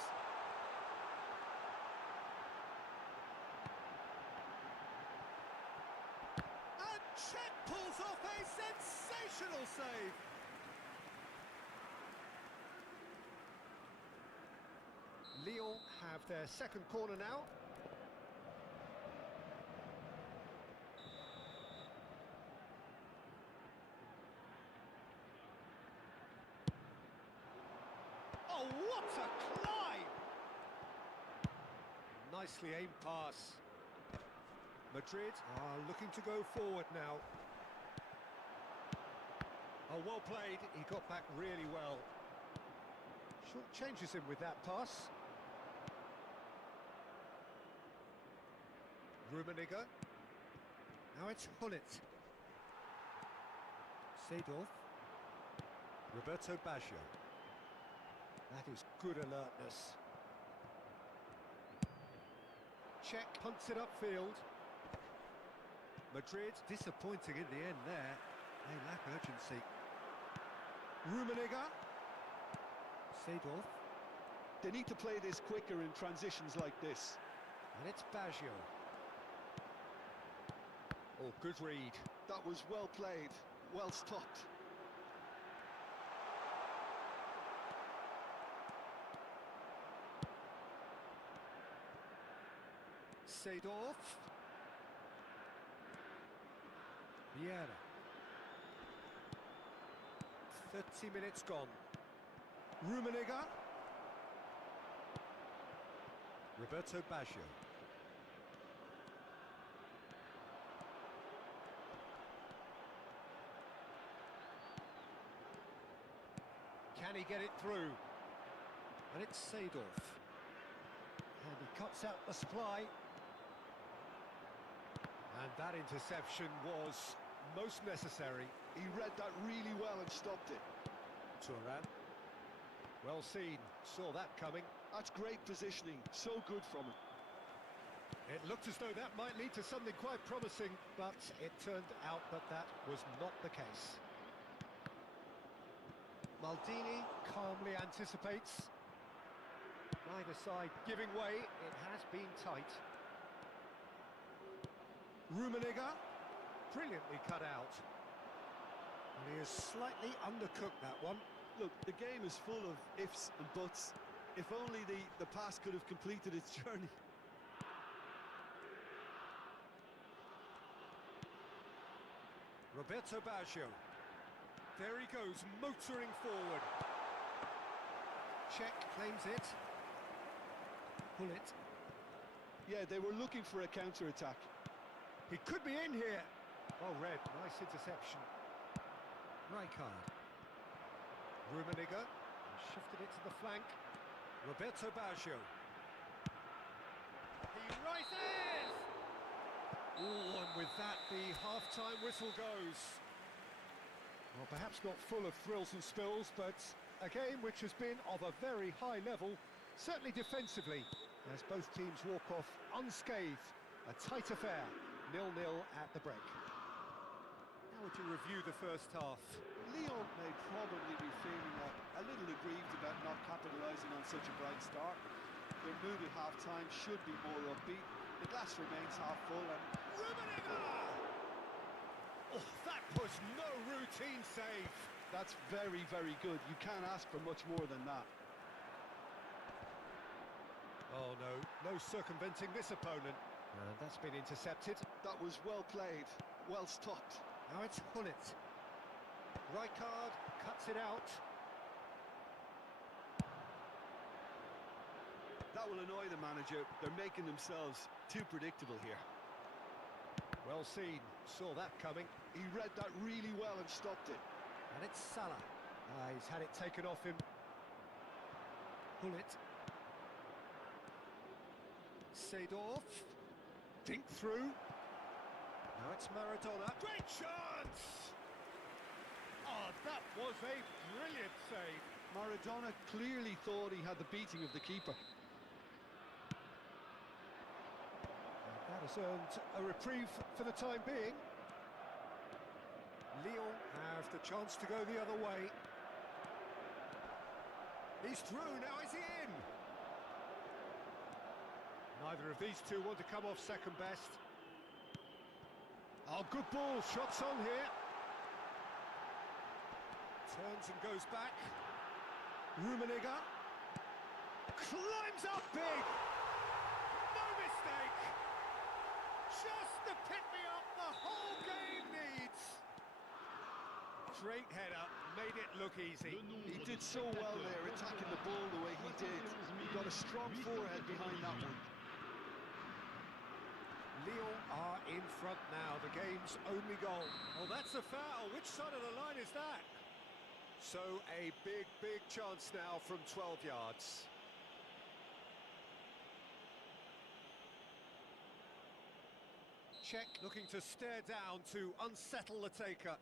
And Cech pulls off a sensational save. Lyon have their second corner now. Oh, what a climb! Nicely aimed pass. Madrid are looking to go forward now. Oh, well played. He got back really well. Short changes him with that pass. Rummenigge. Now it's Hullet. Seedorf. Roberto Baggio. That is good alertness. Cech punts it upfield. Madrid disappointing in the end there. They lack urgency. Rummenigge. Seedorf. They need to play this quicker in transitions like this. And it's Baggio. Oh, good read. That was well played, well stopped. Seedorf. Vieira. 30 minutes gone. Rummenigge. Roberto Baggio. Can he get it through? And it's Seedorf. And he cuts out the supply. And that interception was most necessary. He read that really well and stopped it. Turan. Well seen, saw that coming. That's great positioning, so good from him. It looked as though that might lead to something quite promising, but it turned out that that was not the case. Maldini calmly anticipates. Neither side giving way, it has been tight. Rummenigge, brilliantly cut out. And he has slightly undercooked that one. Look, the game is full of ifs and buts. If only the pass could have completed its journey. Roberto Baggio. There he goes, motoring forward. Czech claims it. Pull it. Yeah, they were looking for a counter-attack. He could be in here. Well read, nice interception. Rijkaard. Rummenigge shifted it to the flank. Roberto Baggio. He rises! Oh, and with that, the half-time whistle goes. Well, perhaps not full of thrills and spills, but a game which has been of a very high level, certainly defensively, as both teams walk off unscathed. A tight affair, 0-0 at the break. How would you review the first half? Lyon may probably be feeling a little aggrieved about not capitalising on such a bright start. Their mood at half-time should be more upbeat. The glass remains half full and... Rummenigge! Oh, that was no routine save. That's very, very good. You can't ask for much more than that. Oh no, no circumventing this opponent. And that's been intercepted. That was well played, well stopped. Now it's Hullet. Rijkaard cuts it out. That will annoy the manager. They're making themselves too predictable here. Well seen, saw that coming. He read that really well and stopped it. And it's Salah. He's had it taken off him. Hullet. Seedorf. Dink through. Now it's Maradona. Great chance! Oh, that was a brilliant save. Maradona clearly thought he had the beating of the keeper. That has earned a reprieve for the time being. Lyon have the chance to go the other way. He's through, now is he in? Neither of these two want to come off second best. Oh, good ball, shots on here. Turns and goes back. Rummenigge. Climbs up big. No mistake. Just the pick-me-up the whole game needs. Great header, made it look easy. He did so well there, attacking the ball the way he did. He got a strong forehead behind that one. Lyon are in front now, the game's only goal. Oh, that's a foul. Which side of the line is that? So a big, big chance now from 12 yards. Czech looking to stare down to unsettle the taker.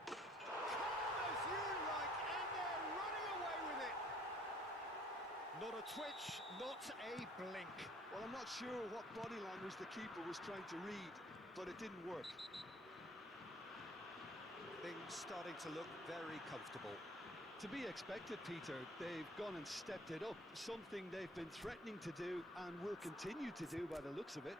Calm as you like, and they're running away with it. Not a twitch, not a blink. Well, I'm not sure what body language the keeper was trying to read, but it didn't work. Things starting to look very comfortable. To be expected, Peter. They've gone and stepped it up, something they've been threatening to do and will continue to do by the looks of it.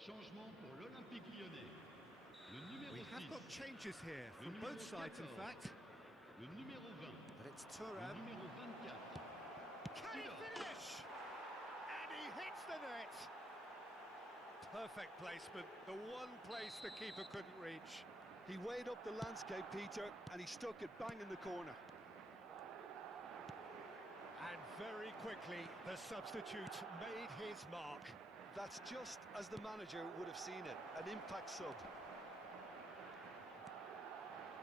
Changement pour l'Olympique Lyonnais. Le numéro We have 6. got changes here Le from both numéro sides, in 14. fact. Le numéro 20. But it's Le Thuram. numéro 24. Can he Sidor. finish? And he hits the net. Perfect placement, the one place the keeper couldn't reach. He weighed up the landscape, Peter, and he stuck it bang in the corner. And very quickly, the substitute made his mark. That's just as the manager would have seen it, an impact sub.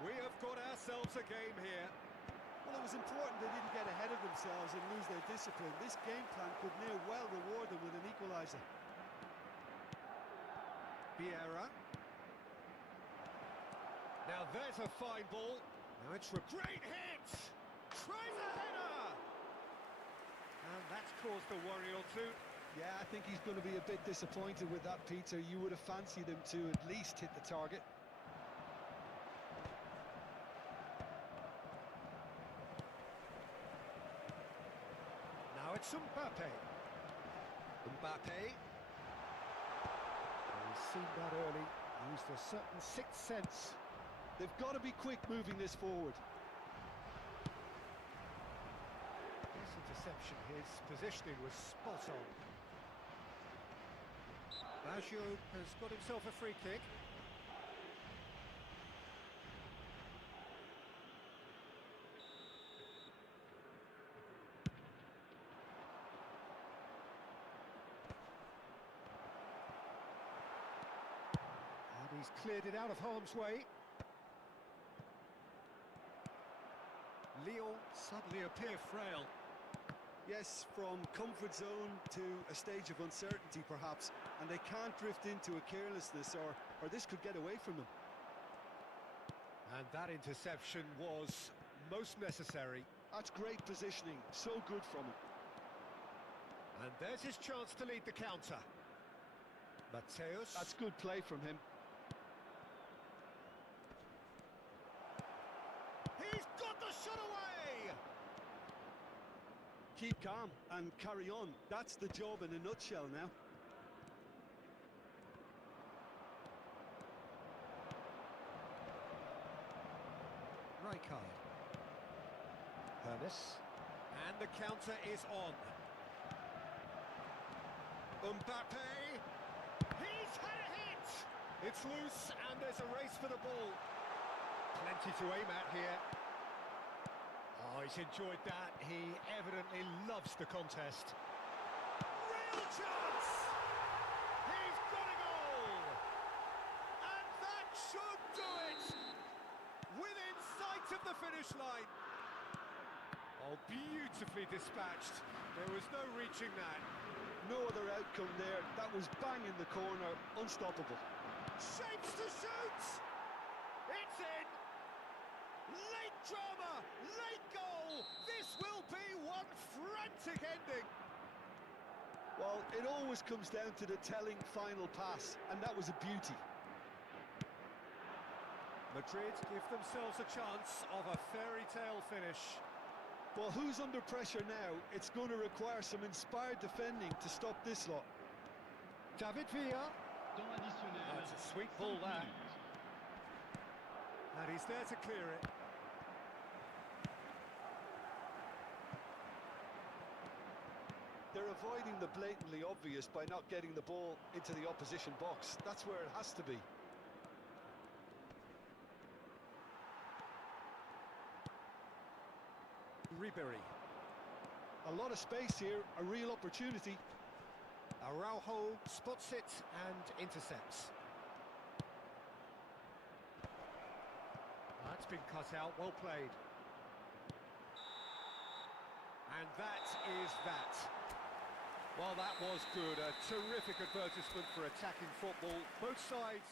We have got ourselves a game here. Well, it was important they didn't get ahead of themselves and lose their discipline. This game plan could near well reward them with an equaliser. Vieira. Now there's a fine ball. Now it's a great hit! Tries a header! And that's caused a worry or two. Yeah, I think he's going to be a bit disappointed with that, Peter. You would have fancied him to at least hit the target. Now it's Mbappe. Mbappe. He's seen that early, used a certain sixth sense. They've got to be quick moving this forward. This interception, his positioning was spot on. Baggio has got himself a free kick. And he's cleared it out of harm's way. Lyon suddenly appear frail. Yes, from comfort zone to a stage of uncertainty, perhaps, and they can't drift into a carelessness, or this could get away from them. And that interception was most necessary. That's great positioning, so good from him. And there's his chance to lead the counter. Mateus. That's good play from him. He's got the shot away! Keep calm and carry on. That's the job in a nutshell now. Rijkaard. Hermes. And the counter is on. Mbappe. He's had a hit! It's loose and there's a race for the ball. Plenty to aim at here. Oh, he's enjoyed that. He evidently loves the contest. Real chance! He's got a goal! And that should do it! Within sight of the finish line. Oh, beautifully dispatched. There was no reaching that. No other outcome there. That was bang in the corner, unstoppable. Shapes to shoot! It's in! Late drama, late goal! This will be one frantic ending! Well, it always comes down to the telling final pass, and that was a beauty. Madrid give themselves a chance of a fairy tale finish. Well, who's under pressure now? It's going to require some inspired defending to stop this lot. David Villa. Temps additionnel. That's a sweet ball 5 there. minutes. And he's there to clear it. They're avoiding the blatantly obvious by not getting the ball into the opposition box. That's where it has to be. Ribéry. A lot of space here, a real opportunity. Araujo spots it and intercepts. That's been cut out, well played. And that is that. Well, that was good. A terrific advertisement for attacking football. Both sides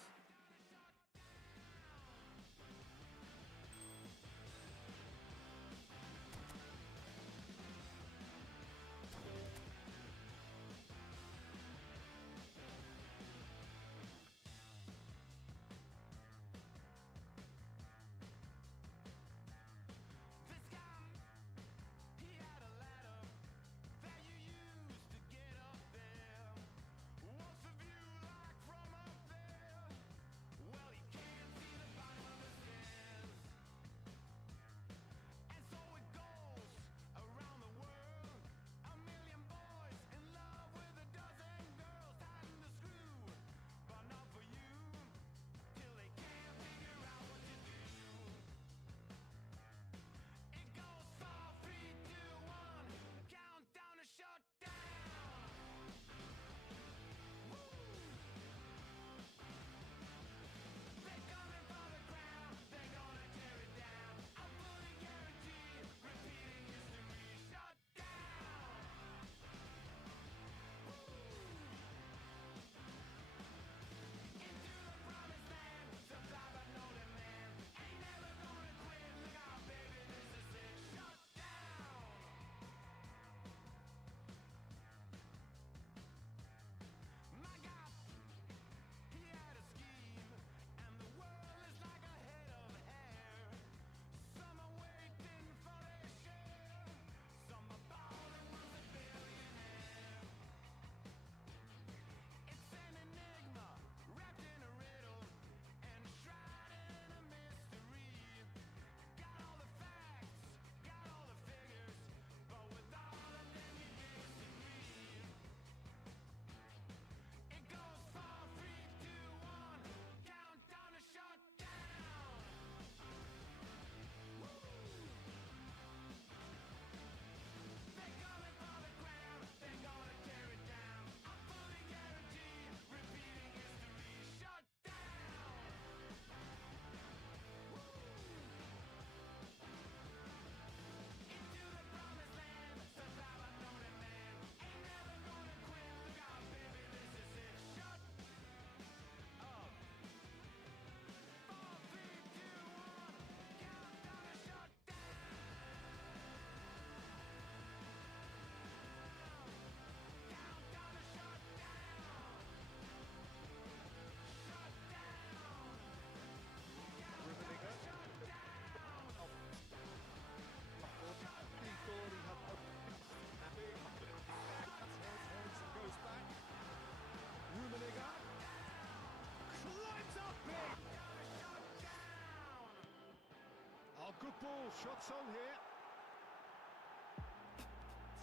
ball, shots on here.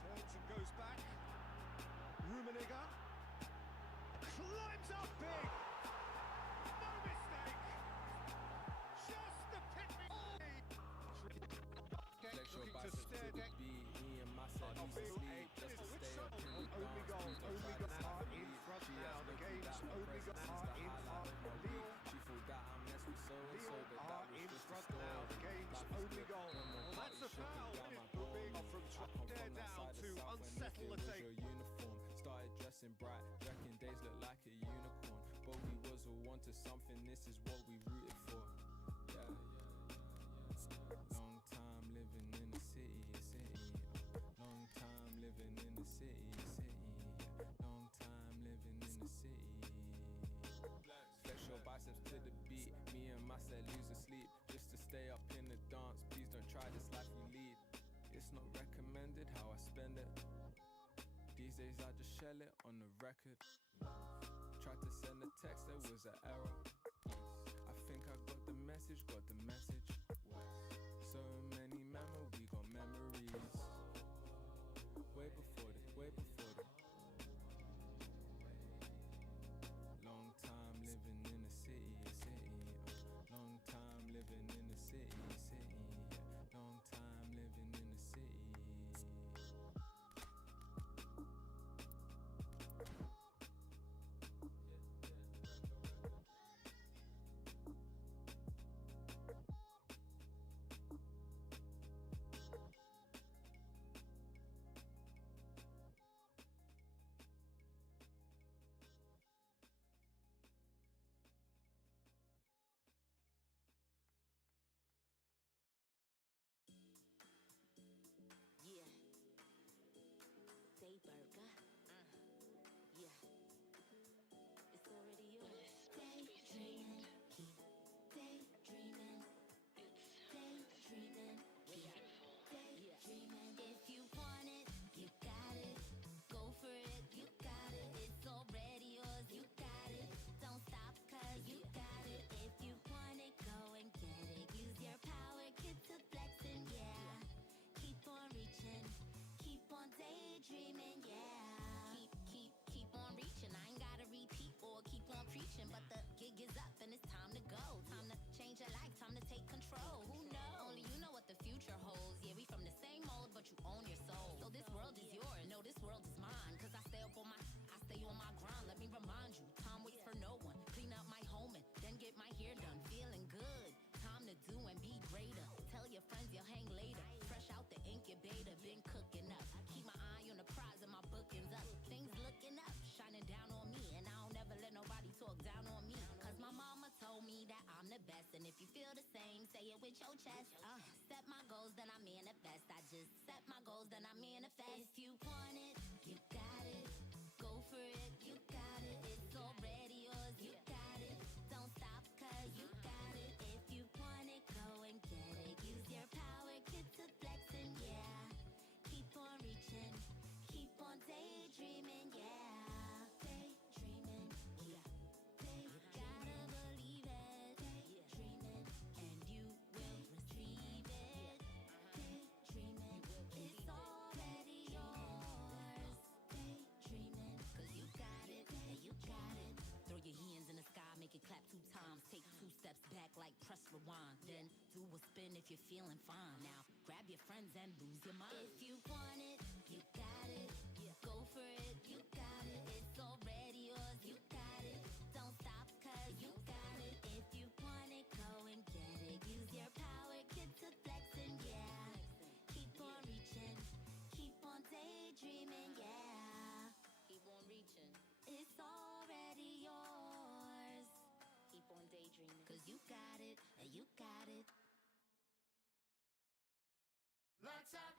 Turns and goes back. Rummenigge climbs up big. No mistake. Just the pit me. Flex your Looking to biceps to stare the deck. beat. Me and my set lose sleep just to stay up in the Only goal, dance. Please only don't try goal. to In stop front me. She now, has the no clue game's that my only presence goal. is the In highlight front, of my Lyon. week. She thought that I messed with so-and-so, Lyon but that are was in just a front story. now, the game's Life is only good. goal. No more Well, that's a party foul. shopping down my It's moving ball. from I top come there from that down side of to South when unsettle it the was tape. your uniform. Started dressing bright, reckon days look like a unicorn. But we was all onto something, this is what we rooted for. Yeah. Long time living in the city. Long time living in the city. Long time living in the city. Flex your biceps to the beat. Me and my set lose sleep just to stay up in the dance. Please don't try this life we lead. It's not recommended how I spend it. These days I just shell it on the record. Tried to send a text, there was an error. I think I got the message. So many we got memories. Way before the long time living in the city. Long time living in the city. Long time living in the city. Yeah. Day burger. Yeah. It's already yours. Daydreaming. Keep daydreaming. Daydreaming. Daydreaming. If you want it, you got it. Go for it, you got it. It's already yours, you got it. Don't stop, cause you got it. If you want it, go and get it. Use your power, get to flexing, yeah. Keep on reaching, keep on daydreaming, yeah. Keep on reaching. I ain't gotta repeat or keep on preaching, but the gig is up and it's time to go. Time to change your life, time to take control. Who knows? Only you know what the future holds. Yeah, we from the same mold, but you own your soul. So this world is yours, no, this world is mine. Cause I stay on my grind. Let me remind you, time waits for no one. Clean up my home and then get my hair done. Feeling good, time to do and be greater. Tell your friends you'll hang later. Fresh out the incubator, been cooking up. Keep my eye on the prize and my bookings up. Things looking up, shining down on me. And I don't never let nobody talk down on me. Cause my mama told me that I'm the best. And if you feel the same, say it with your chest. Set my goals, then I manifest. I just set my goals, then I manifest. If you want it, you got it. Go for it, you got it. It's already yours, you got it. Don't stop, cause you got it. If you want it, go and get it. Use your power, get to flexing, yeah. Keep on reaching, keep on daydreaming, yeah. Daydreaming, yeah. You gotta believe it. Daydreaming, and you will receive it. Daydreaming, it's already yours. Daydreaming, cause you got it, and you got it. Throw your hands in the sky, make it clap 2 times. Take 2 steps back like press rewind. Then do a spin if you're feeling fine. Now grab your friends and lose your mind. If you want it, you got it. Go for it, you got it. It's already yours, you got it. Don't stop, cause you got it. If you want it, go and get it. Use your power, get to flexing, yeah. Keep on reaching, keep on daydreaming, yeah. Keep on reaching. It's already yours. Keep on daydreaming. Cause you got it, and you got it. Lights up.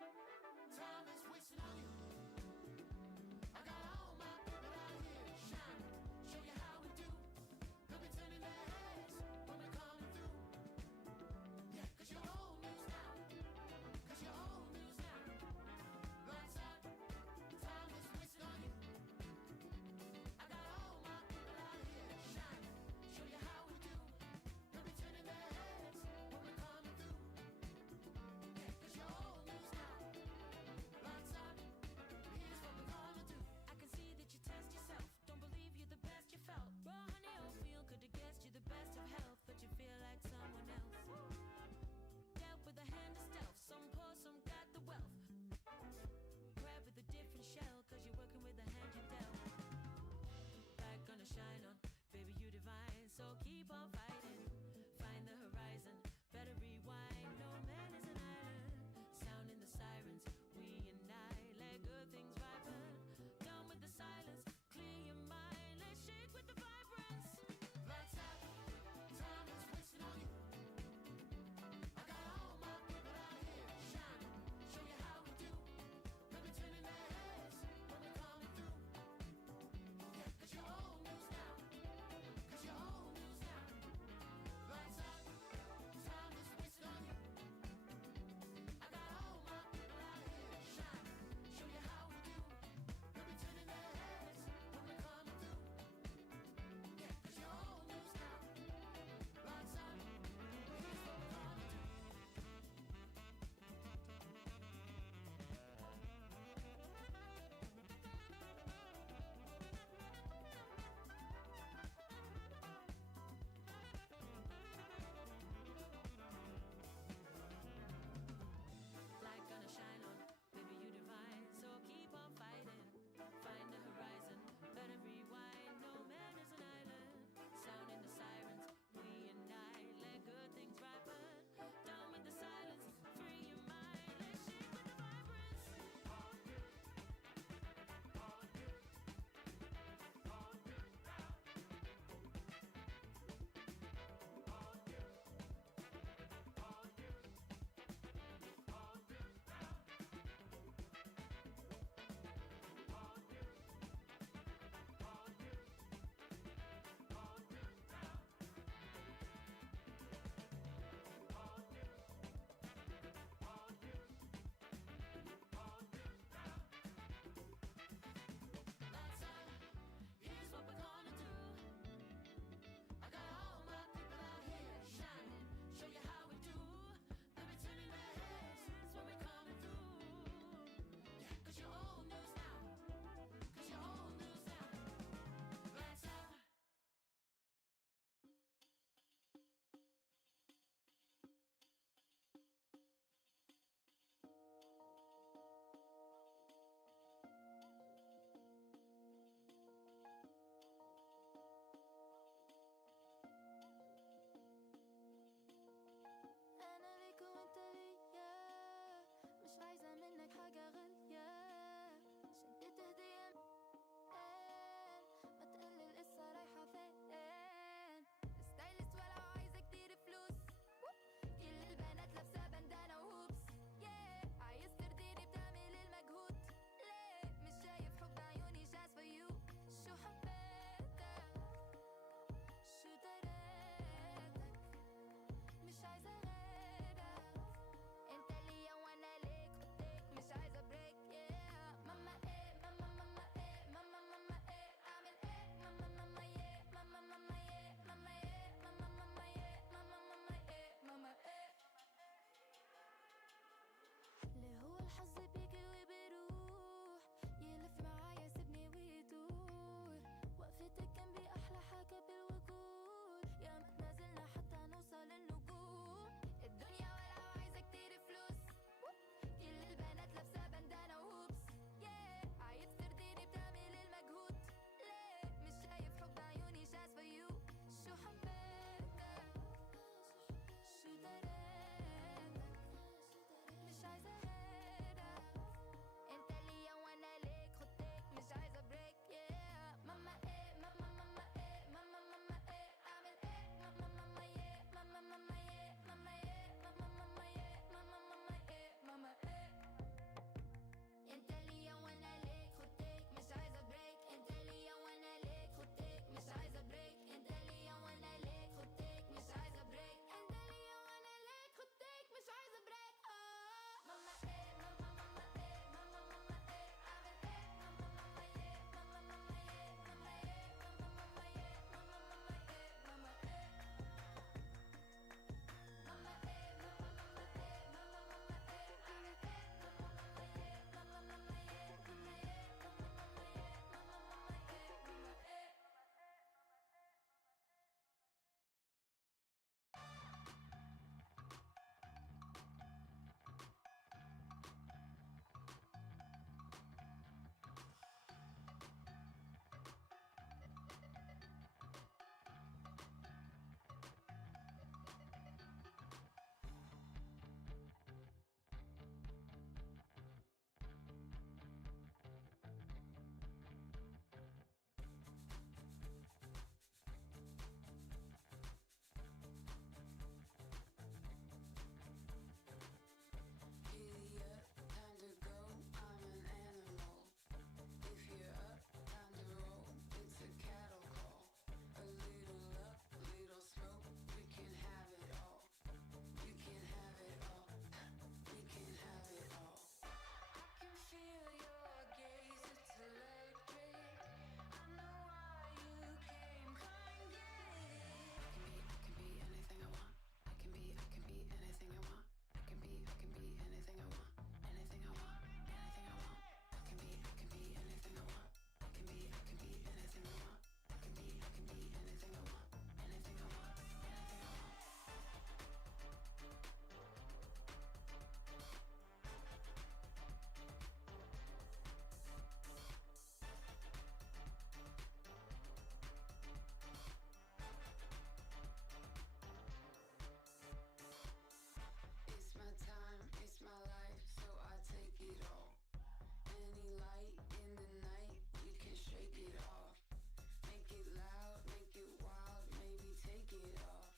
it off.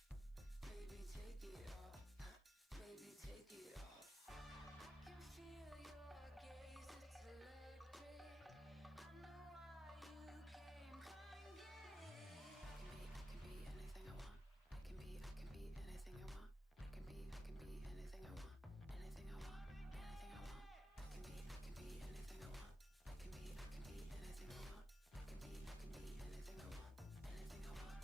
Baby, take it off. Baby, take it off. I can feel your gaze, it's electric. I know why you came, come and get it. I can be anything I want. I can be anything I want. I can be anything I want. Anything I want, anything I want. I can be anything I want. I can be anything I want. I can be anything I want. Anything I want, anything I want.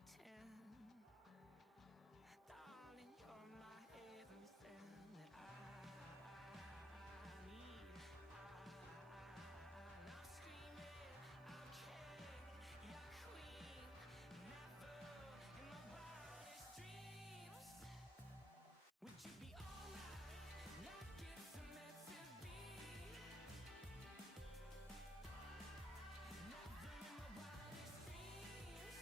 mountain. Darling, you're my everything that I need. And I'm screaming, I'm king, you're queen. Never in my wildest dreams would you be alright, like it's meant to be. Never in my wildest dreams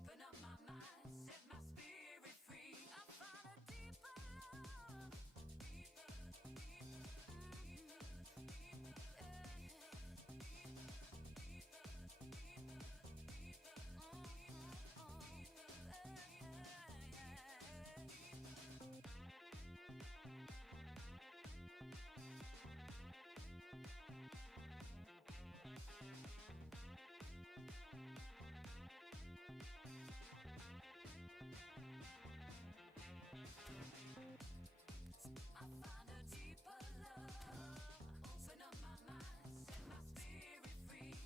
Open up my mind, set my spirit free. I found a deeper love. Deeper, deeper, deeper, deeper, I found a deeper love. Open up my mind, set my spirit free.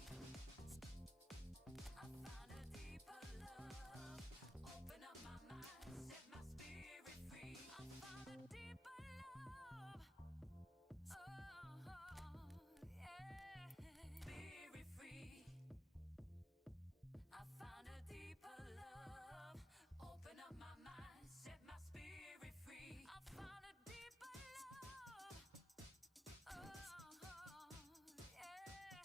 I found a deeper love. Open up my mind, set my spirit free. I found a deeper love. Oh, yeah. Spirit free. I found a deeper love. Open up my mind, set my spirit free. I found a deeper love. Oh, yeah.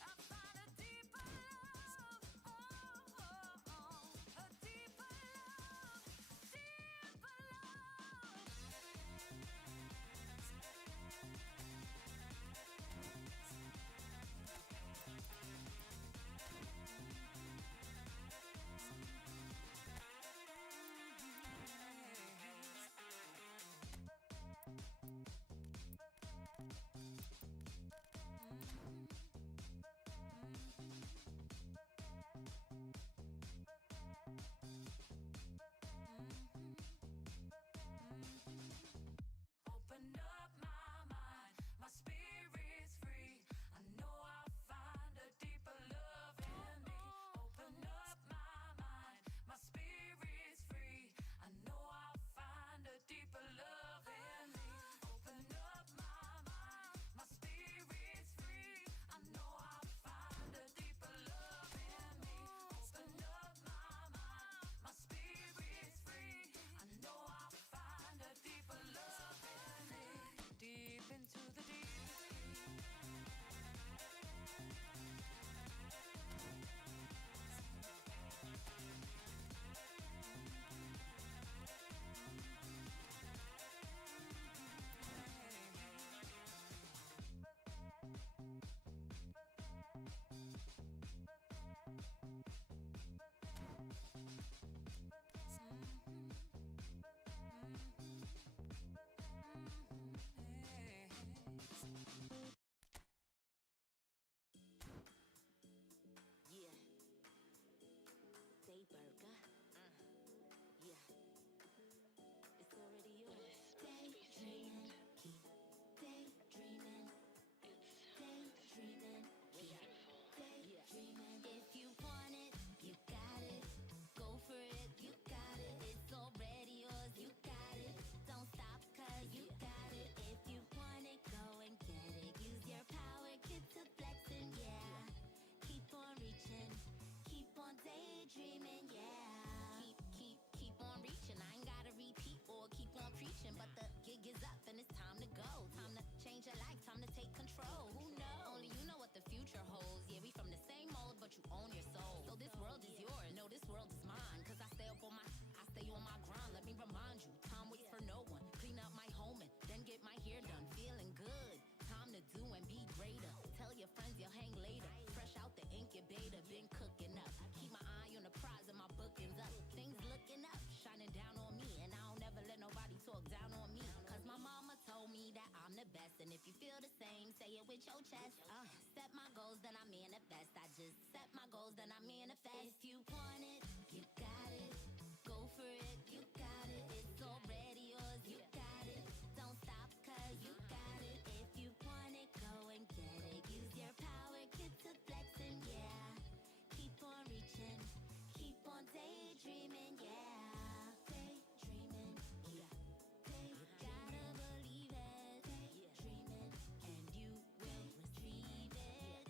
I found a deeper love. A deeper love. Deeper Open up my mind, my spirit's free. I know I'll find a deeper love in me. Open up my mind, my spirit's free. I know I'll find a deeper love in me. Open up my mind, my spirit's free. I know I'll find a deeper love in me. Open up my mind, my spirit's free. I know I'll find a deeper love in me. Deep into the deep. Yeah. Day burger. Yeah. It's already yours. Daydreaming. Keep daydreaming. Daydreaming. Yeah. Daydreaming. If you want it, you got it. Go for it, you got it. It's already yours, you got it. Don't stop, cause you got it. If you want it, go and get it. Use your power, get to flexing, yeah. Keep on reaching, keep on daydreaming, yeah. Keep on reaching. I ain't gotta repeat or keep on preaching, but the gig is up and it's time to go. Time to change your life, time to take control. Who knows? Only you know what the future holds. Yeah, we from the same mold, but you own your soul. So this world is yours, no, this world is mine. Cause I stay on my grind. Let me remind you, time waits for no one. Clean up my home and then get my hair done. Feeling good, time to do and be greater. Tell your friends you'll hang later. Fresh out the incubator, been cooking up. Keep my eye on the prize and my bookings up. Things looking up, shining down on me. And I don't never let nobody talk down on me. Cause my mama told me that I'm the best. And if you feel the same, say it with your chest. Set my goals, then I manifest. I just set my goals, then I manifest. If you want it, you got it. Go for it, you got it. It's already yours, you got it. Don't stop, cause you got it. If you want it, go and get it. Use your power, get to flexing, yeah. Keep on reaching, keep on daydreaming, yeah. Daydreaming, yeah. Gotta believe it. Daydreaming, and you will retrieve it.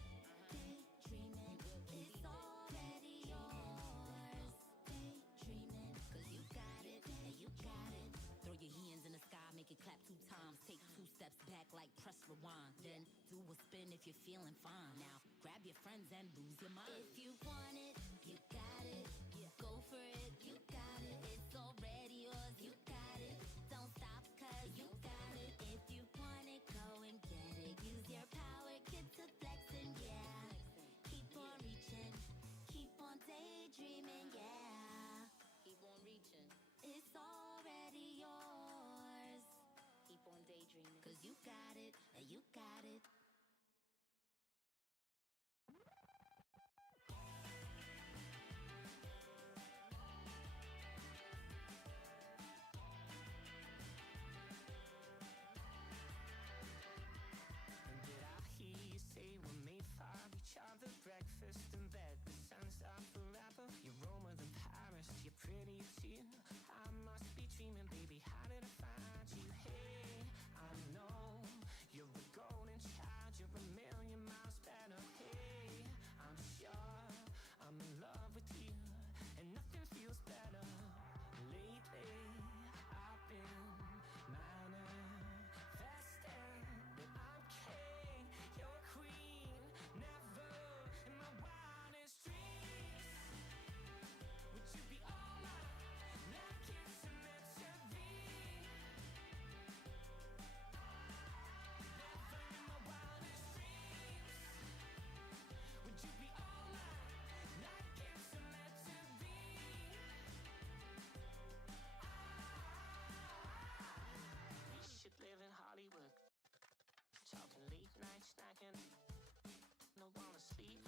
Daydreaming, it's already yours. Daydreaming, cause you got it, and you got it. Throw your hands in the sky, make it clap 2 times. Take 2 steps back like press rewind. Then do a spin if you're feeling fine. Now grab grab your friends and lose your mind. If you want it, you got it. Go for it, you got it. It's already yours, you got it. Don't stop, cause you got it. If you want it, go and get it. Use your power, get to flexing, yeah. Keep on reaching, keep on daydreaming, yeah. Keep on reaching. It's already yours. Keep on daydreaming, cause you got it, you got it. Did I hear you say we're made for each other? Breakfast in bed, the sun's up forever. You're Roma than Paris, you're pretty too. I must be dreaming, baby, how did I find you? Hey, I know you're a golden child, you're a million miles better. Hey, I'm sure I'm in love with you, and nothing feels better. Lately, I've been manifesting that I'm king, you're queen. Never in my wildest dreams would you be all mine, like it's meant to be. Never in my wildest dreams would you be all mine, like it's meant to be. We should live in Hollywood, talking late night snacking, no wanna sleep.